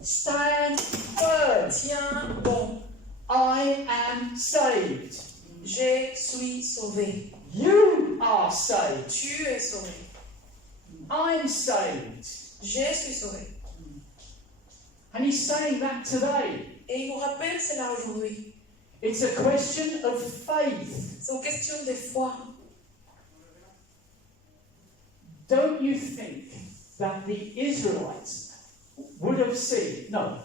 Stand firm. Tiens bon, I am saved. je suis sauvé. You are saved. Tu es sauvé. I'm saved. Je suis sauvé. And He's saying that today. Et il nous rappelle cela aujourd'hui. It's a question of faith. C'est une question de foi. Don't you think that the Israelites would have seen? No.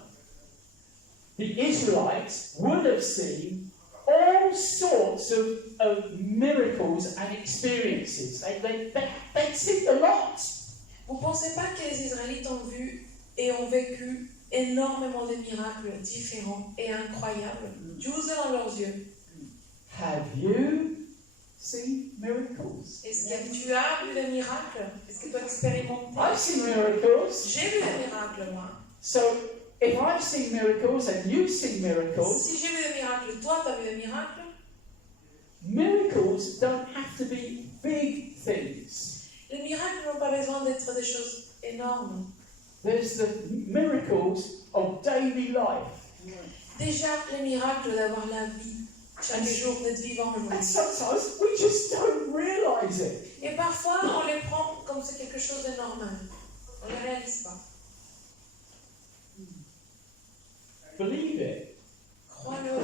The Israelites would have seen all sorts of miracles and experiences. They've seen a lot. Vous ne pensez pas que les Israélites ont vu et ont vécu énormément de miracles différents et incroyables, juste devant leurs yeux? Have you seen miracles? Est-ce que tu as vu des miracles? Est-ce que tu as expérimenté? I've seen miracles. J'ai vu des miracles, moi. So if I've seen miracles and you've seen miracles, Si j'ai vu des miracles, toi, tu as vu des miracles? miracles don't have to be big things. Les miracles n'ont pas besoin d'être des choses énormes. There's the miracles of daily life. Déjà, les miracles d'avoir la vie chaque jour, d'être vivant le jour. And sometimes we just don't realise it. Et parfois, on les prend comme c'est quelque chose de normal. On ne les réalise pas. Believe it. Crois-le.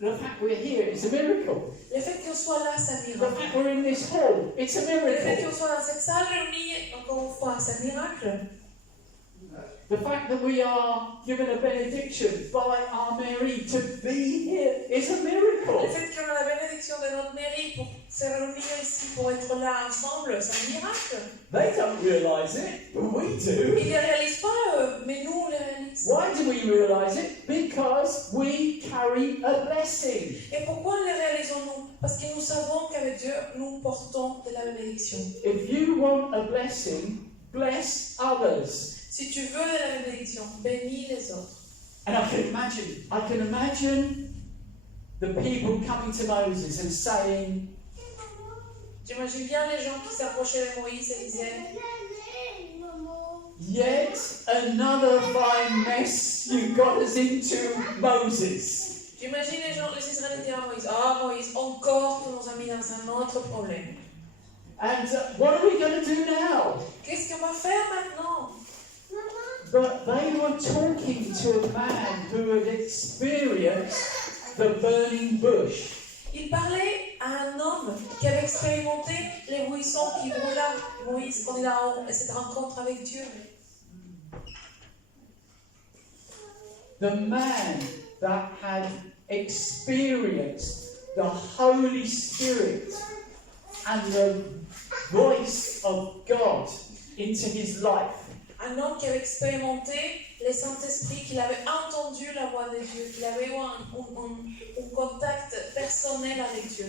The fact we're here is a miracle. Le fait qu'on soit là, c'est un The miracle. fact we're in this hall, it's a Le fait miracle. qu'on soit dans cette salle réunie, encore une fois, c'est un miracle. The fact that we are given a benediction by our Mary to be here is a Le miracle. fait qu'on a la bénédiction de notre mairie pour se réunir ici, pour être là ensemble, c'est un miracle. They don't realise it, but we do. Ils ne les réalisent pas, mais nous, on les réalise. Why do we realise it? Because we carry a blessing. Et pourquoi les réalisons-nous? Parce que nous savons qu'avec Dieu, nous portons de la bénédiction. If you want a blessing, bless others. Si tu veux de la bénédiction, bénis les autres. And I can imagine the people coming to Moses and saying, J'imagine bien les gens qui s'approchaient de Moïse et disaient yet another fine mess you got us into, Moses. J'imagine les Israélites dire à Moïse, oh Moïse, encore tu nous as mis dans un autre problème. And what are we going to do now? Qu'est-ce qu'on va faire maintenant? But they were talking to a man who had experienced the burning bush. Il parlait à un homme qui avait expérimenté les buissons qui brûlaient. Moïse, quand il a eu cette rencontre avec Dieu. The man that had experienced the Holy Spirit and the voice of God into his life. Un homme qui avait expérimenté le Saint-Esprit, qu'il avait entendu la voix de Dieu, qu'il avait eu un contact personnel avec Dieu.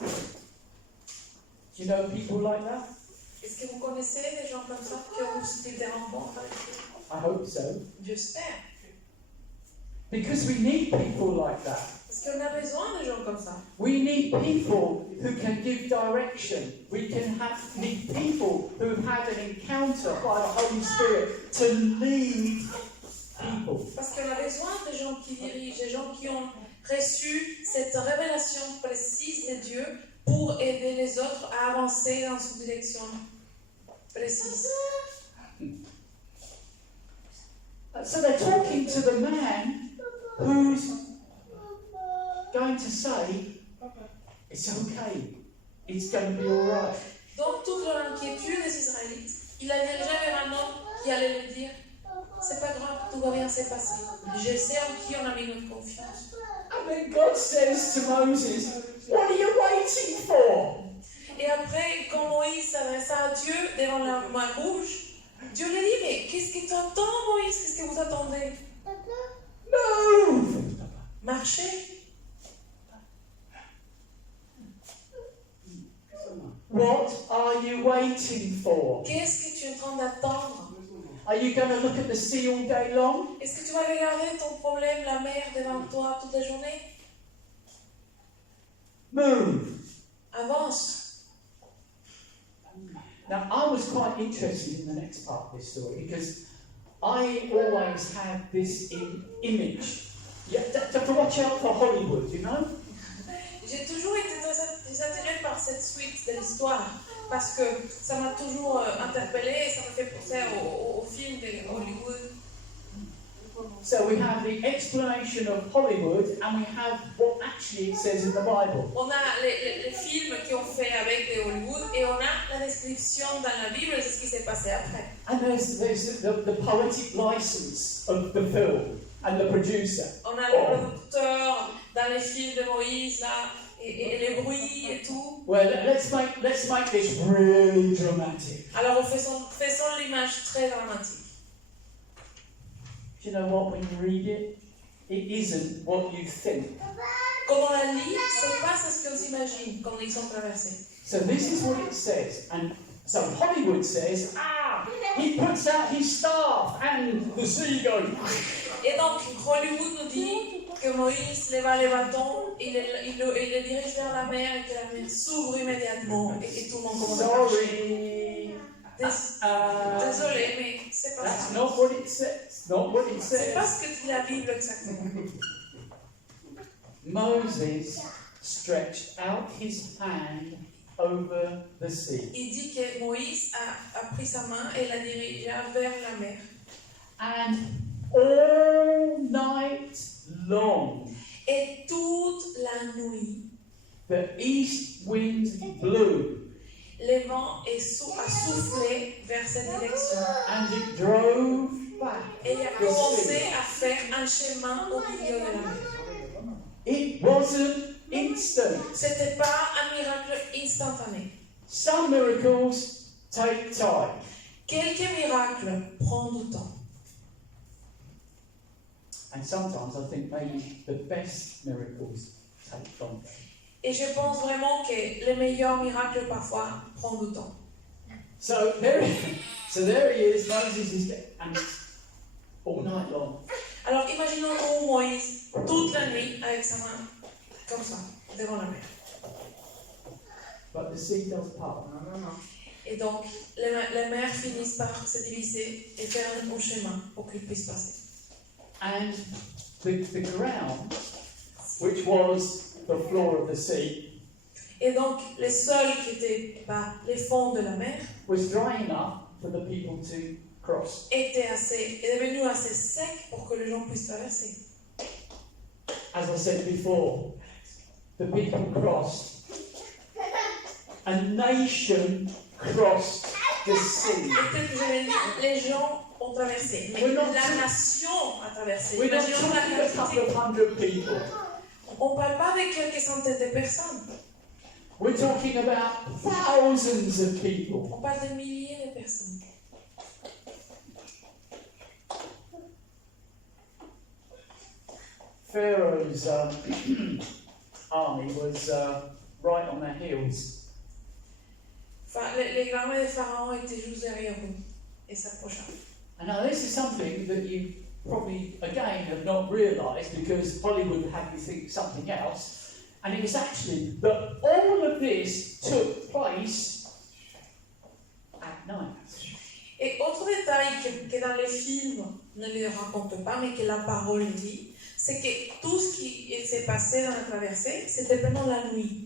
Do you know people like that? Est-ce que vous connaissez des gens comme ça qui ont eu des rencontres avec Dieu? I hope so. J'espère. Because we need people like that. Parce qu'on a besoin de gens comme ça. We need people who can give direction. We need people who've had an encounter by the Holy Spirit to lead people. Parce qu'on a besoin de gens qui dirigent, des gens qui ont reçu cette révélation précise de Dieu pour aider les autres à avancer dans une direction précise. So they're talking to the man who's going to say, it's okay, it's going to be all right. Donc toute leur inquiétude des Israélites, il allait vers un homme qui allait lui dire, c'est pas grave, tout va bien se passer. Je sais en qui on a mis notre confiance. And then God says to Moses, what are you waiting for? Et après, quand Moïse s'adressa à Dieu devant la main rouge, Dieu lui dit, mais qu'est-ce que tu attends, Moïse? Qu'est-ce que vous attendez? Move! Marchez. What are you waiting for? Qu'est-ce que tu es en train d'attendre? Are you going to look at the sea all day long? Est-ce que tu vas regarder ton problème, la mer, devant toi toute la journée? Move! Avance. Now, I was quite interested in the next part of this story because I always had this image. You have to watch out for Hollywood, you know? J'ai toujours été très attirée par cette suite de l'histoire parce que ça m'a toujours interpellée et ça me fait penser au film de Hollywood. So we have the explanation of Hollywood and we have what actually it says in the Bible. On a les films qui ont fait avec de Hollywood et on a la description dans la Bible de ce qui s'est passé après. And there's the poetic license of the film and the producer. On a le producteur dans les films de Moïse, là, et les bruits et tout. Well, let's make this really dramatic. Alors, faisons l'image très dramatique. Do you know what? When you read it, it isn't what you think. Quand on la lit, c'est pas ce qu'on s'imagine quand ils sont traversés. So this is what it says, and so Hollywood says, he puts out his staff and the sea goes. Et donc, Hollywood nous dit que Moïse leva les bâtons, il les dirige vers la mer et que la mer s'ouvre immédiatement et tout le monde commence à marcher. Sorry. Désolé, mais c'est pas That's ça. not what it says. Not what it C'est pas says. ce que dit la Bible exactement. Moses stretched out his hand over the sea, Il dit que Moïse a pris sa main et la dirigea vers la mer. and all night long Et toute la nuit, the east wind blew, le vent a soufflé vers cette direction. and it drove back Et il a the commencé sea. à faire un chemin au milieu de la mer. It wasn't instant. C'était pas un miracle instantané. Some miracles take time. Quelques miracles prennent du temps. And sometimes I think maybe the best miracles take longer. Et je pense vraiment que les meilleurs miracles parfois prennent du temps. So there he is, Moses is there, and it's all night long. Alors imaginons-nous Moïse toute la nuit avec sa main comme ça, devant la mer. But the sea does part. Et donc les mers finissent par se diviser et faire un bon chemin pour qu'ils puissent passer. And the ground, which was the floor of the sea, Et donc les sols qui étaient les fonds de la mer was dry enough for the people to cross. est devenu assez sec pour que les gens puissent traverser. As I said before, the people crossed. A nation crossed the sea. Et peut-être que j'avais dit, les gens ont traversé, mais We're not la talking- nation a traversé. We're not Imaginons talking a la couple quantité. of hundred people. On ne parle pas de quelques centaines de personnes, We're talking about thousands of people. on parle de milliers de personnes. Pharaoh's army was right on their heels. Les armées de Pharaon étaient juste derrière eux et s'approchaient. And now this is something that you probably, again, have not realised because Hollywood would have you think something else. And it was actually that all of this took place at night. Et autre détail que dans les films ne le raconte pas, mais que la parole dit, c'est que tout ce qui s'est passé dans la traversée, c'était pendant la nuit.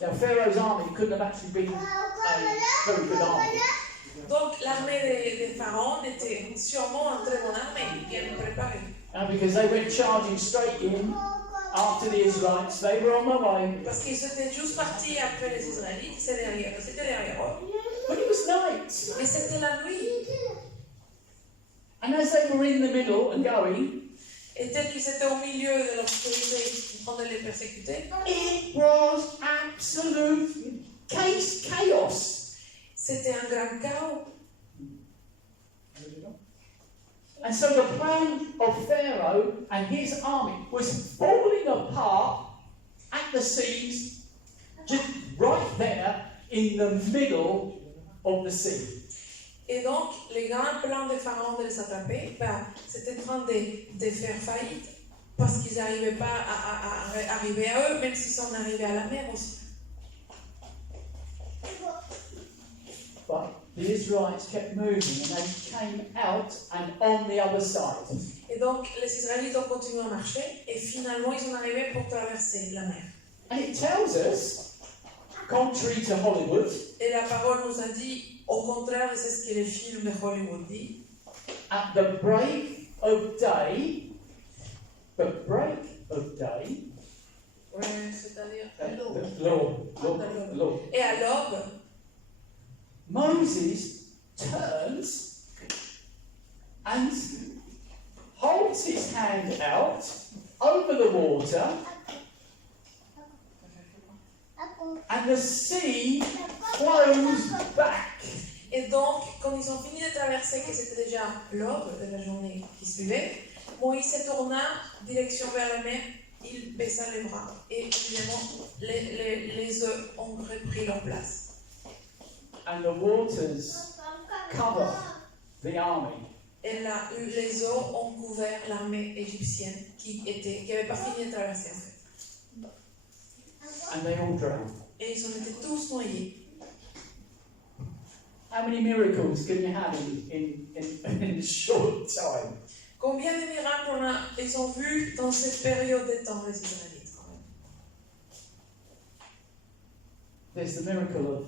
Now Pharaoh's army couldn't have actually been a very good army. Donc l'armée de Pharaon était sûrement un très bon armée, bien préparée. Because they went charging straight in after the Israelites. They were on their way. Parce qu'ils étaient juste partis après les Israélites, c'était derrière eux. But it was night. Mais c'était la nuit. And as they were in the middle and going, Et tel qu'ils étaient au milieu de l'obscurité, en train de les persécuter, it was absolute chaos. c'était un grand chaos. And so the plan of Pharaoh and his army was falling apart at the seams, just right there in the middle of the sea. Et donc, le grand plan de Pharaon de les attraper, c'était en train de faire faillite parce qu'ils n'arrivaient pas à arriver à eux, même s'ils sont arrivés à la mer aussi. But the Israelites kept moving and they came out and on the other side. Et donc, les Israélites ont continué à marcher et finalement, ils sont arrivés pour traverser la mer. And it tells us, contrary to Hollywood, Et la parole nous a dit, au contraire de ce que les films de Hollywood disent, at the break of day, c'est-à-dire Lord, et à l'aube, Moses turns and holds his hand out over the water, and the sea flows back. Et donc, quand ils ont fini de traverser, que c'était déjà l'aube de la journée qui suivait, Moïse se tourna direction vers la mer, il baissa les bras. Et évidemment, les eaux ont repris leur place. And the waters cover the army. Et là, les eaux ont couvert l'armée égyptienne qui avait pas fini de traverser en fait. And they all drowned. Et ils ont été tous noyés. How many miracles can you have in a short time? Combien de miracles ils ont vus dans cette période de temps, les Israélites, quand même. There's the miracle of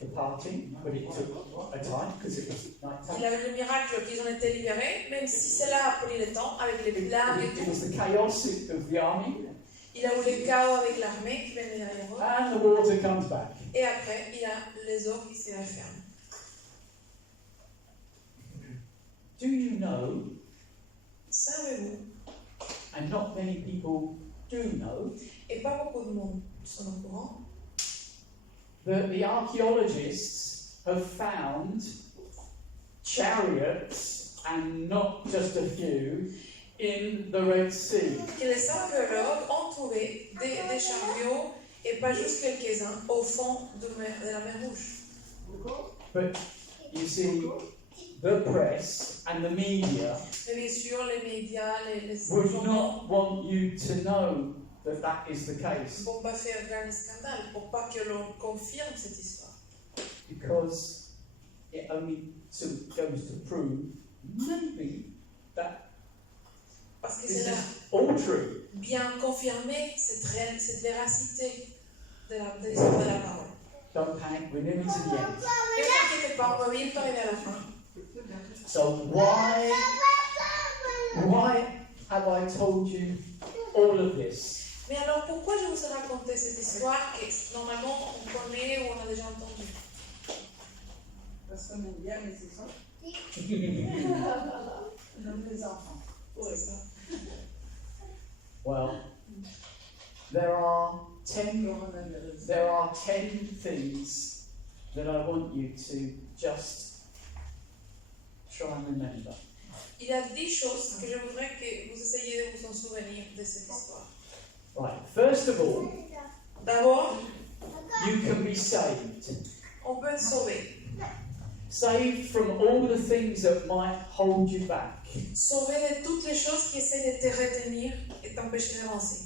the parting, but it took a time because it was night Il time. avait le miracle qu'ils ont été libérés, même si cela a pris le temps, avec les blagues et It tout. was the chaos of the army, Il a eu le chaos avec l'armée qui venait derrière eux. and the water comes back. Et après, il y a les eaux qui se referment. Do you know, Savez-vous, and not many people do know, et pas beaucoup de monde sont au courant, that the archaeologists have found chariots, and not just a few, in the Red Sea. que les archéologues ont trouvé des chariots, et pas juste quelques-uns, au fond de la mer Rouge. But you see, the press and the media Mais bien sûr, les médias, les would journaux not want you to know that that is the ne case, vont pas faire grand scandale pour pas que l'on confirme cette histoire. because it only sort of goes to prove maybe that Parce que this c'est là is all true. bien confirmé cette véracité de l'histoire de la parole. Don't panic, we're nearly to the end. Ne vous inquiétez pas, on va vite arriver à la fin. So why have I told you all of this? Mais alors pourquoi je vous ai raconté cette histoire que normalement on connaît ou on a déjà entendu? Parce qu'on aime bien les enfants. On aime les enfants. C'est ça. Well, there are 10 Comme on aime les There are 10 things that I want you to just try and remember. Il y a 10 choses que je voudrais que vous essayiez de vous en souvenir de cette histoire. Right, first of all, D'abord, you can be saved. on peut être sauvé. Saved from all the things that might hold you back. Sauvé de toutes les choses qui essaient de te retenir et t'empêcher d'avancer.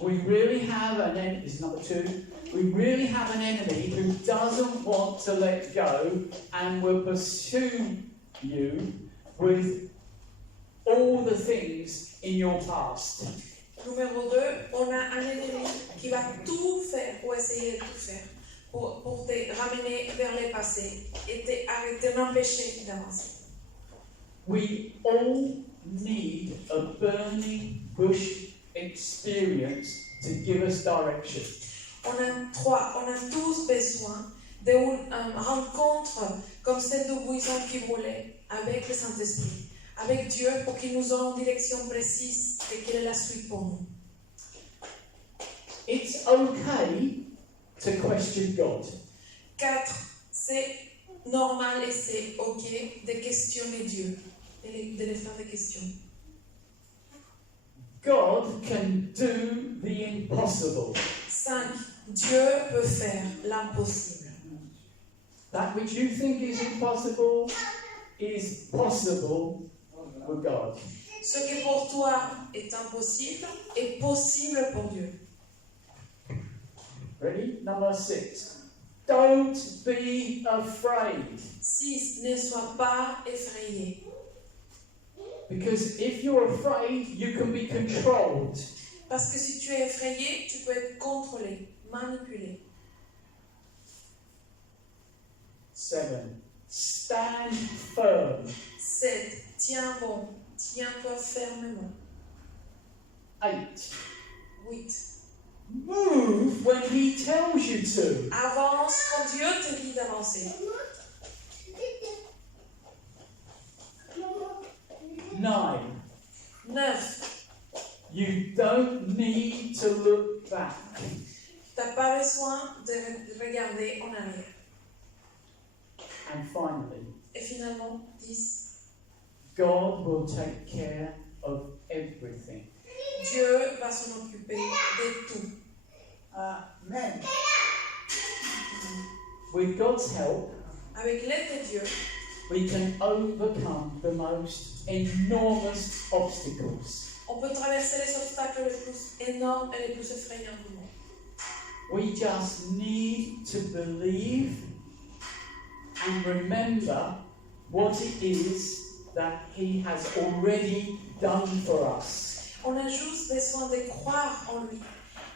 We really have an enemy, this is number 2, we really have an enemy who doesn't want to let go and will pursue you with all the things in your past. Numéro 2, on a un ennemi qui va tout faire pour essayer de tout faire, pour te ramener vers le passé et t'empêcher d'avancer. We all need a burning bush experience to give us direction. On a tous besoin d'une rencontre comme celle du buisson qui brûlait avec le Saint-Esprit, avec Dieu pour qu'il nous donne une direction précise et quelle est la suite pour nous. It's okay to question God. 4, c'est normal et c'est ok de questionner Dieu, de lui faire des questions. God can do the impossible. 5, Dieu peut faire l'impossible. That which you think is impossible is possible with God. Ce qui pour toi est impossible est possible pour Dieu. Ready? Number 6. Don't be afraid. 6, ne sois pas effrayé. Because if you're afraid, you can be controlled. Parce que si tu es effrayé, tu peux être contrôlé, manipulé. 7. Stand firm. 7, tiens bon, tiens-toi fermement. 8. 8, Move when he tells you to. avance quand Dieu te dit d'avancer. 9. 9, You don't need to look back. Tu n'as pas besoin de regarder en arrière. And finally, Et finalement, 10. God will take care of everything. Dieu va s'en occuper de tout. Amen. With God's help, Avec l'aide de Dieu, we can overcome the most enormous obstacles. on peut traverser les obstacles les plus énormes et les plus effrayants du monde. We just need to believe and remember what it is that He has already done for us. On a juste besoin de croire en lui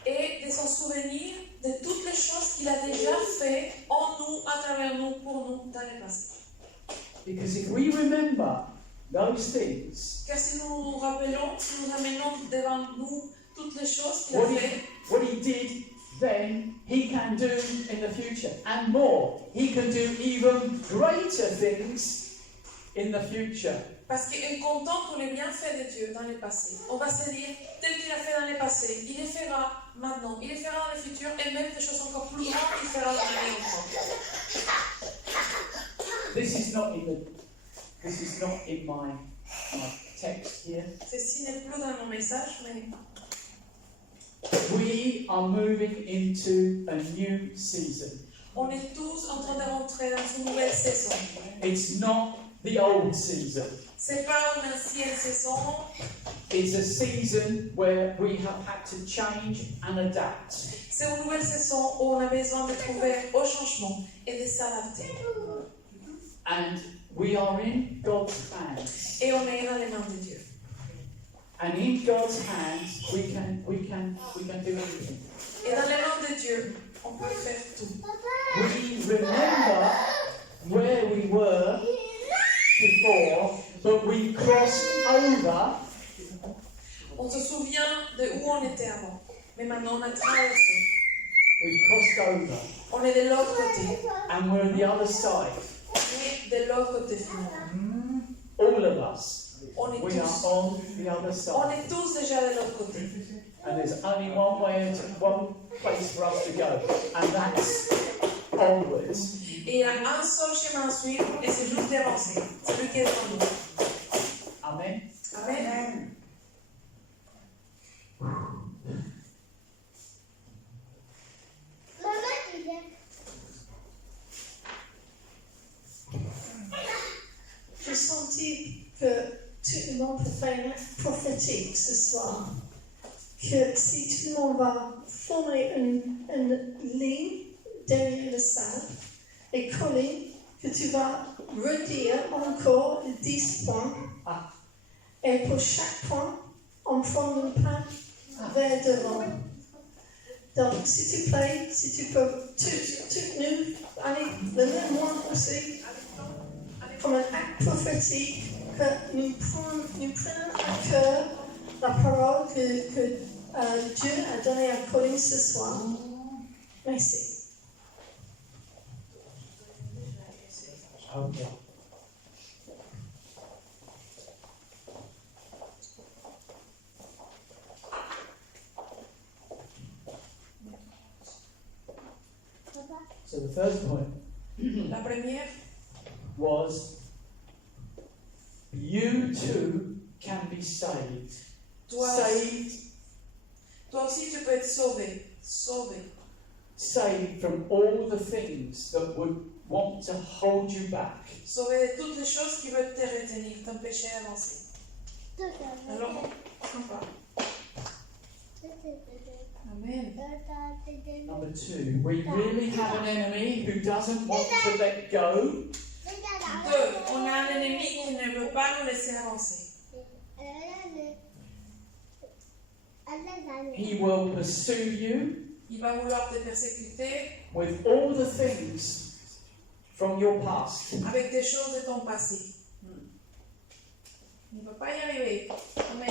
et de s'en souvenir de toutes les choses qu'il a déjà fait en nous, à travers nous, pour nous, dans le passé. Because if we remember those things, Car si nous nous rappelons, si nous amenons devant nous toutes les choses qu'il a what he, fait, what he did then, He can do in the future and more. He can do even greater things in the future. parce qu'en comptant tous les bienfaits de Dieu dans le passé, on va se dire, tel qu'il a fait dans le passé, il les fera maintenant, il les fera dans le futur, et même des choses encore plus grandes, il fera dans l'avenir encore. This is not in my text here. Ceci n'est plus dans mon message, mais We are moving into a new season. on est tous en train de rentrer dans une nouvelle saison. It's not the old season. C'est pas une ancienne saison, It's a season where we have had to change and adapt. c'est une nouvelle saison où on a besoin de trouver au changement et de s'adapter. And we are in God's hands. Et on est dans les mains de Dieu. And in God's hands we can do everything. Et dans les mains de Dieu, on peut faire tout. We remember where we were before, but we crossed over On se souvient de où on était avant. Mais maintenant, on a traversé. On est de l'autre côté. and we're on the other side. On est de l'autre côté finalement. All of us. On est We are tous. on the other On side. est tous déjà de l'autre côté. And there's only one place for us to go, and that's onwards. Et il y a un seul chemin à suivre et c'est juste d'avancer. C'est lui qui est devant nous. Amen. Amen. J'ai senti que tout le monde peut faire un prophétique ce soir. Que si tout le monde va former une ligne derrière la salle et coller, que tu vas redire encore les 10 points. Et pour chaque point, on prend un pas vers devant. Donc, s'il te plaît, si tu peux, tout nu, allez, levez-moi aussi, comme un acte prophétique, que nous prenons à cœur la parole que Dieu a donnée à Colin ce soir. Merci. Okay. So the first point La première, was you too can be saved. toi, Saved, toi aussi tu peux être sauvé. Sauvé. saved from all the things that would want to hold you back. Sauvé de toutes les choses qui veulent te retenir, t'empêcher d'avancer. Alors, sympa. Amen. Number two, we really have an enemy who doesn't want to let go. 2. On a un ennemi qui ne veut pas nous laisser avancer. He will pursue you Il va vouloir te persécuter with all the things from your past. avec des choses de ton passé. Il ne va pas y arriver. Amen.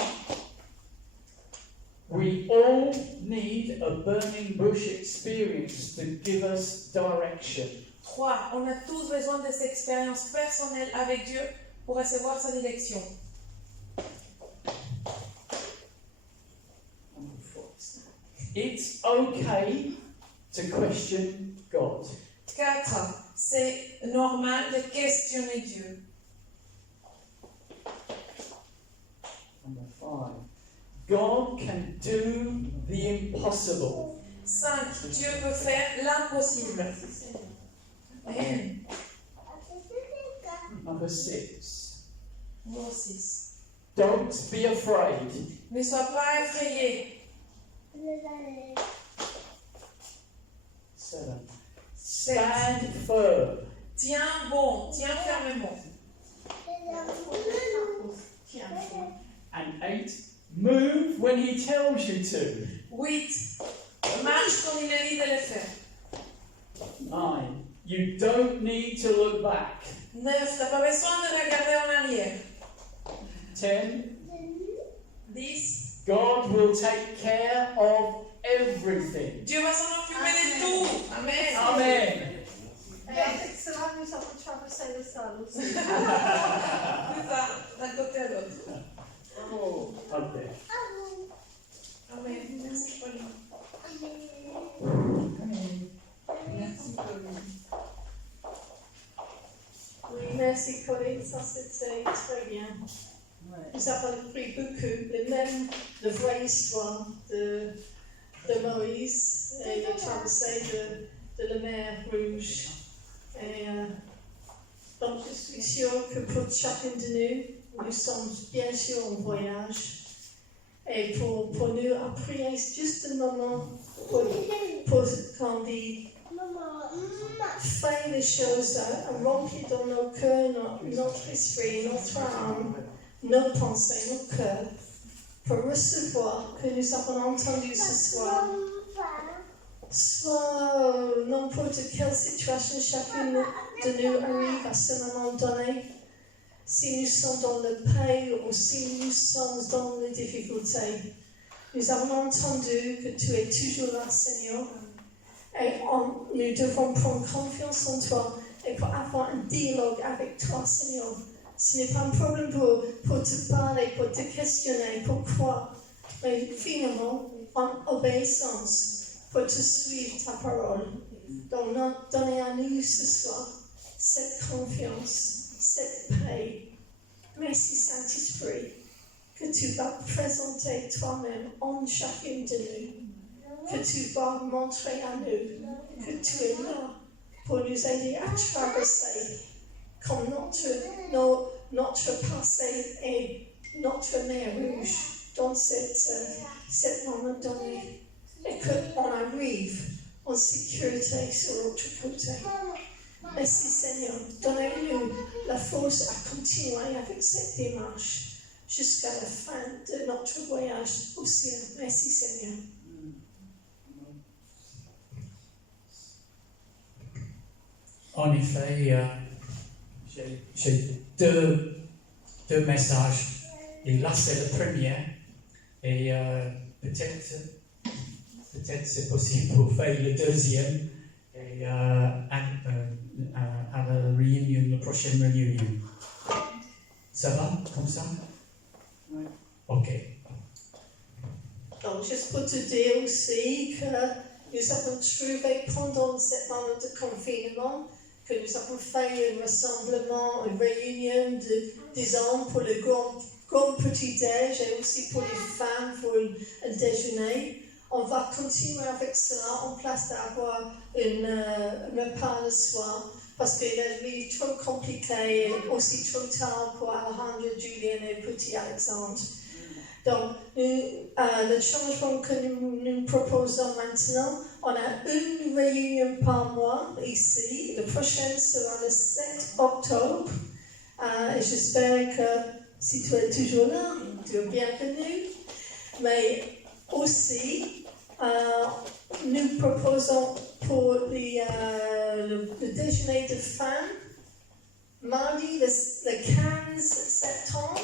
We all need a burning bush experience to give us direction. 3. On a tous besoin de cette expérience personnelle avec Dieu pour recevoir sa direction. It's okay to question God. 4. C'est normal de questionner Dieu. Number 5. God can do the impossible. 5. Dieu peut faire l'impossible. Amen. Number 6. Numéro 6. Don't be afraid. Ne sois pas effrayé. 7. Stand firm. Tiens bon, tiens fermement. And 8. Move when he tells you to. 8. Marche quand il est dit de le faire. 9. You don't need to look back. 9. T'as pas besoin de regarder en arrière. 10. 10. God will take care of everything. Dieu va s'en occuper de tout. Amen. Amen. Et avec cela, nous avons traversé le salle aussi. C'est ça, d'un côté à l'autre. Oh, okay. Amen. Merci Pauline. Merci, Pauline. Oui, merci Pauline, ça c'était très bien. Ouais. Nous avons appris beaucoup, de vraies histoires de Moïse et de traversée de la mer Rouge. Et donc je suis sûre que pour chacun de nous sommes bien sûr en voyage. Et pour nous appuyer juste un moment pour qu'on dit faire les choses, remplir dans nos cœurs, notre esprit, notre âme, nos pensées, nos cœurs, pour recevoir que nous avons entendu ce soir. Soit n'importe quelle situation chacune de nous arrive à ce moment donné, si nous sommes dans le paix ou si nous sommes dans les difficultés. Nous avons entendu que tu es toujours là, Seigneur, et nous devons prendre confiance en toi et pour avoir un dialogue avec toi, Seigneur. Ce n'est pas un problème pour te parler, pour te questionner, pourquoi, mais finalement, en obéissance, pour te suivre ta parole. Donc, donnez à nous ce soir cette confiance, cette paix. Merci, Saint-Esprit, que tu vas présenter toi-même en chacun de nous, que tu vas montrer à nous que tu es là pour nous aider à traverser comme notre passé et notre mer Rouge dans cette moment donné. Et qu'on arrive en sécurité sur l'autre côté. Merci Seigneur, donnez-nous la force à continuer avec cette démarche jusqu'à la fin de notre voyage au ciel. Merci Seigneur. En effet, j'ai deux messages. Et là, c'est le premier. Et peut-être c'est possible pour faire le deuxième et à la réunion, la prochaine réunion. Ça va comme ça? Oui. Ok. Donc, juste pour te dire aussi que nous avons trouvé pendant cette moment de confinement que nous avons fait un rassemblement, une réunion des hommes pour le grand petit-déj et aussi pour les femmes pour un déjeuner. On va continuer avec cela en place d'avoir un repas le soir parce qu'il est devenu trop compliqué et aussi trop tard pour Alejandro, Julien et petit Alexandre. Donc, le changement que nous proposons maintenant, on a une réunion par mois ici. La prochaine sera le 7 octobre. Et j'espère que si tu es toujours là, tu es bienvenu. Mais aussi, nous proposons pour le déjeuner de fin, mardi le 15 septembre.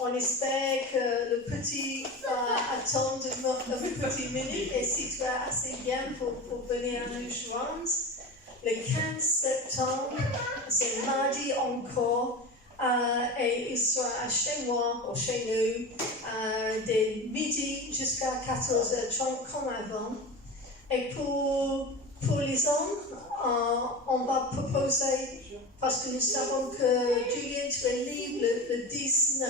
On espère que le petit va attendre une petite minute et si tu es assez bien pour venir nous joindre. Le 15 septembre, c'est mardi encore, et il sera chez moi ou chez nous dès midi jusqu'à 14h30 comme avant. Et pour les hommes, on va proposer, parce que nous savons que Julien, tu es libre le 19.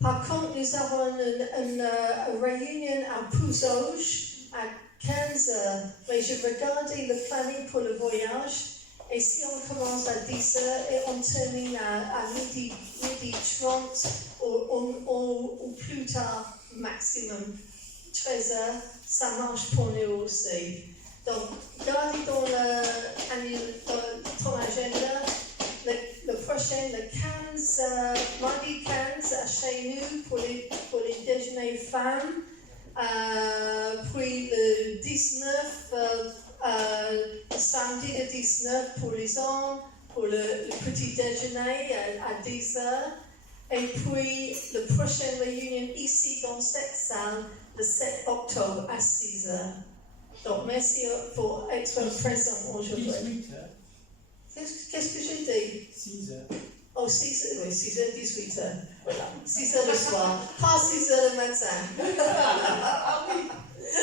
Par contre, nous avons une réunion à Pouzauges à 15h. Mais je regardais le planning pour le voyage. Et si on commence à 10h et on termine à midi 30 ou plus tard, maximum 13h, ça marche pour nous aussi. Donc, gardez dans ton agenda le prochain, le 15, mardi 15, chez nous pour les déjeuners femmes. Puis le 19, samedi le 19 pour les hommes, pour le petit déjeuner à 10h. Et puis le prochain réunion ici dans cette salle, le 7 octobre à 6h. Donc merci pour être présent aujourd'hui. 18h. Qu'est-ce que j'ai dit? 6h. Oh, 6h, oui, 6h, 18h. Voilà, 6h le soir, pas 6h le matin. Ah oui,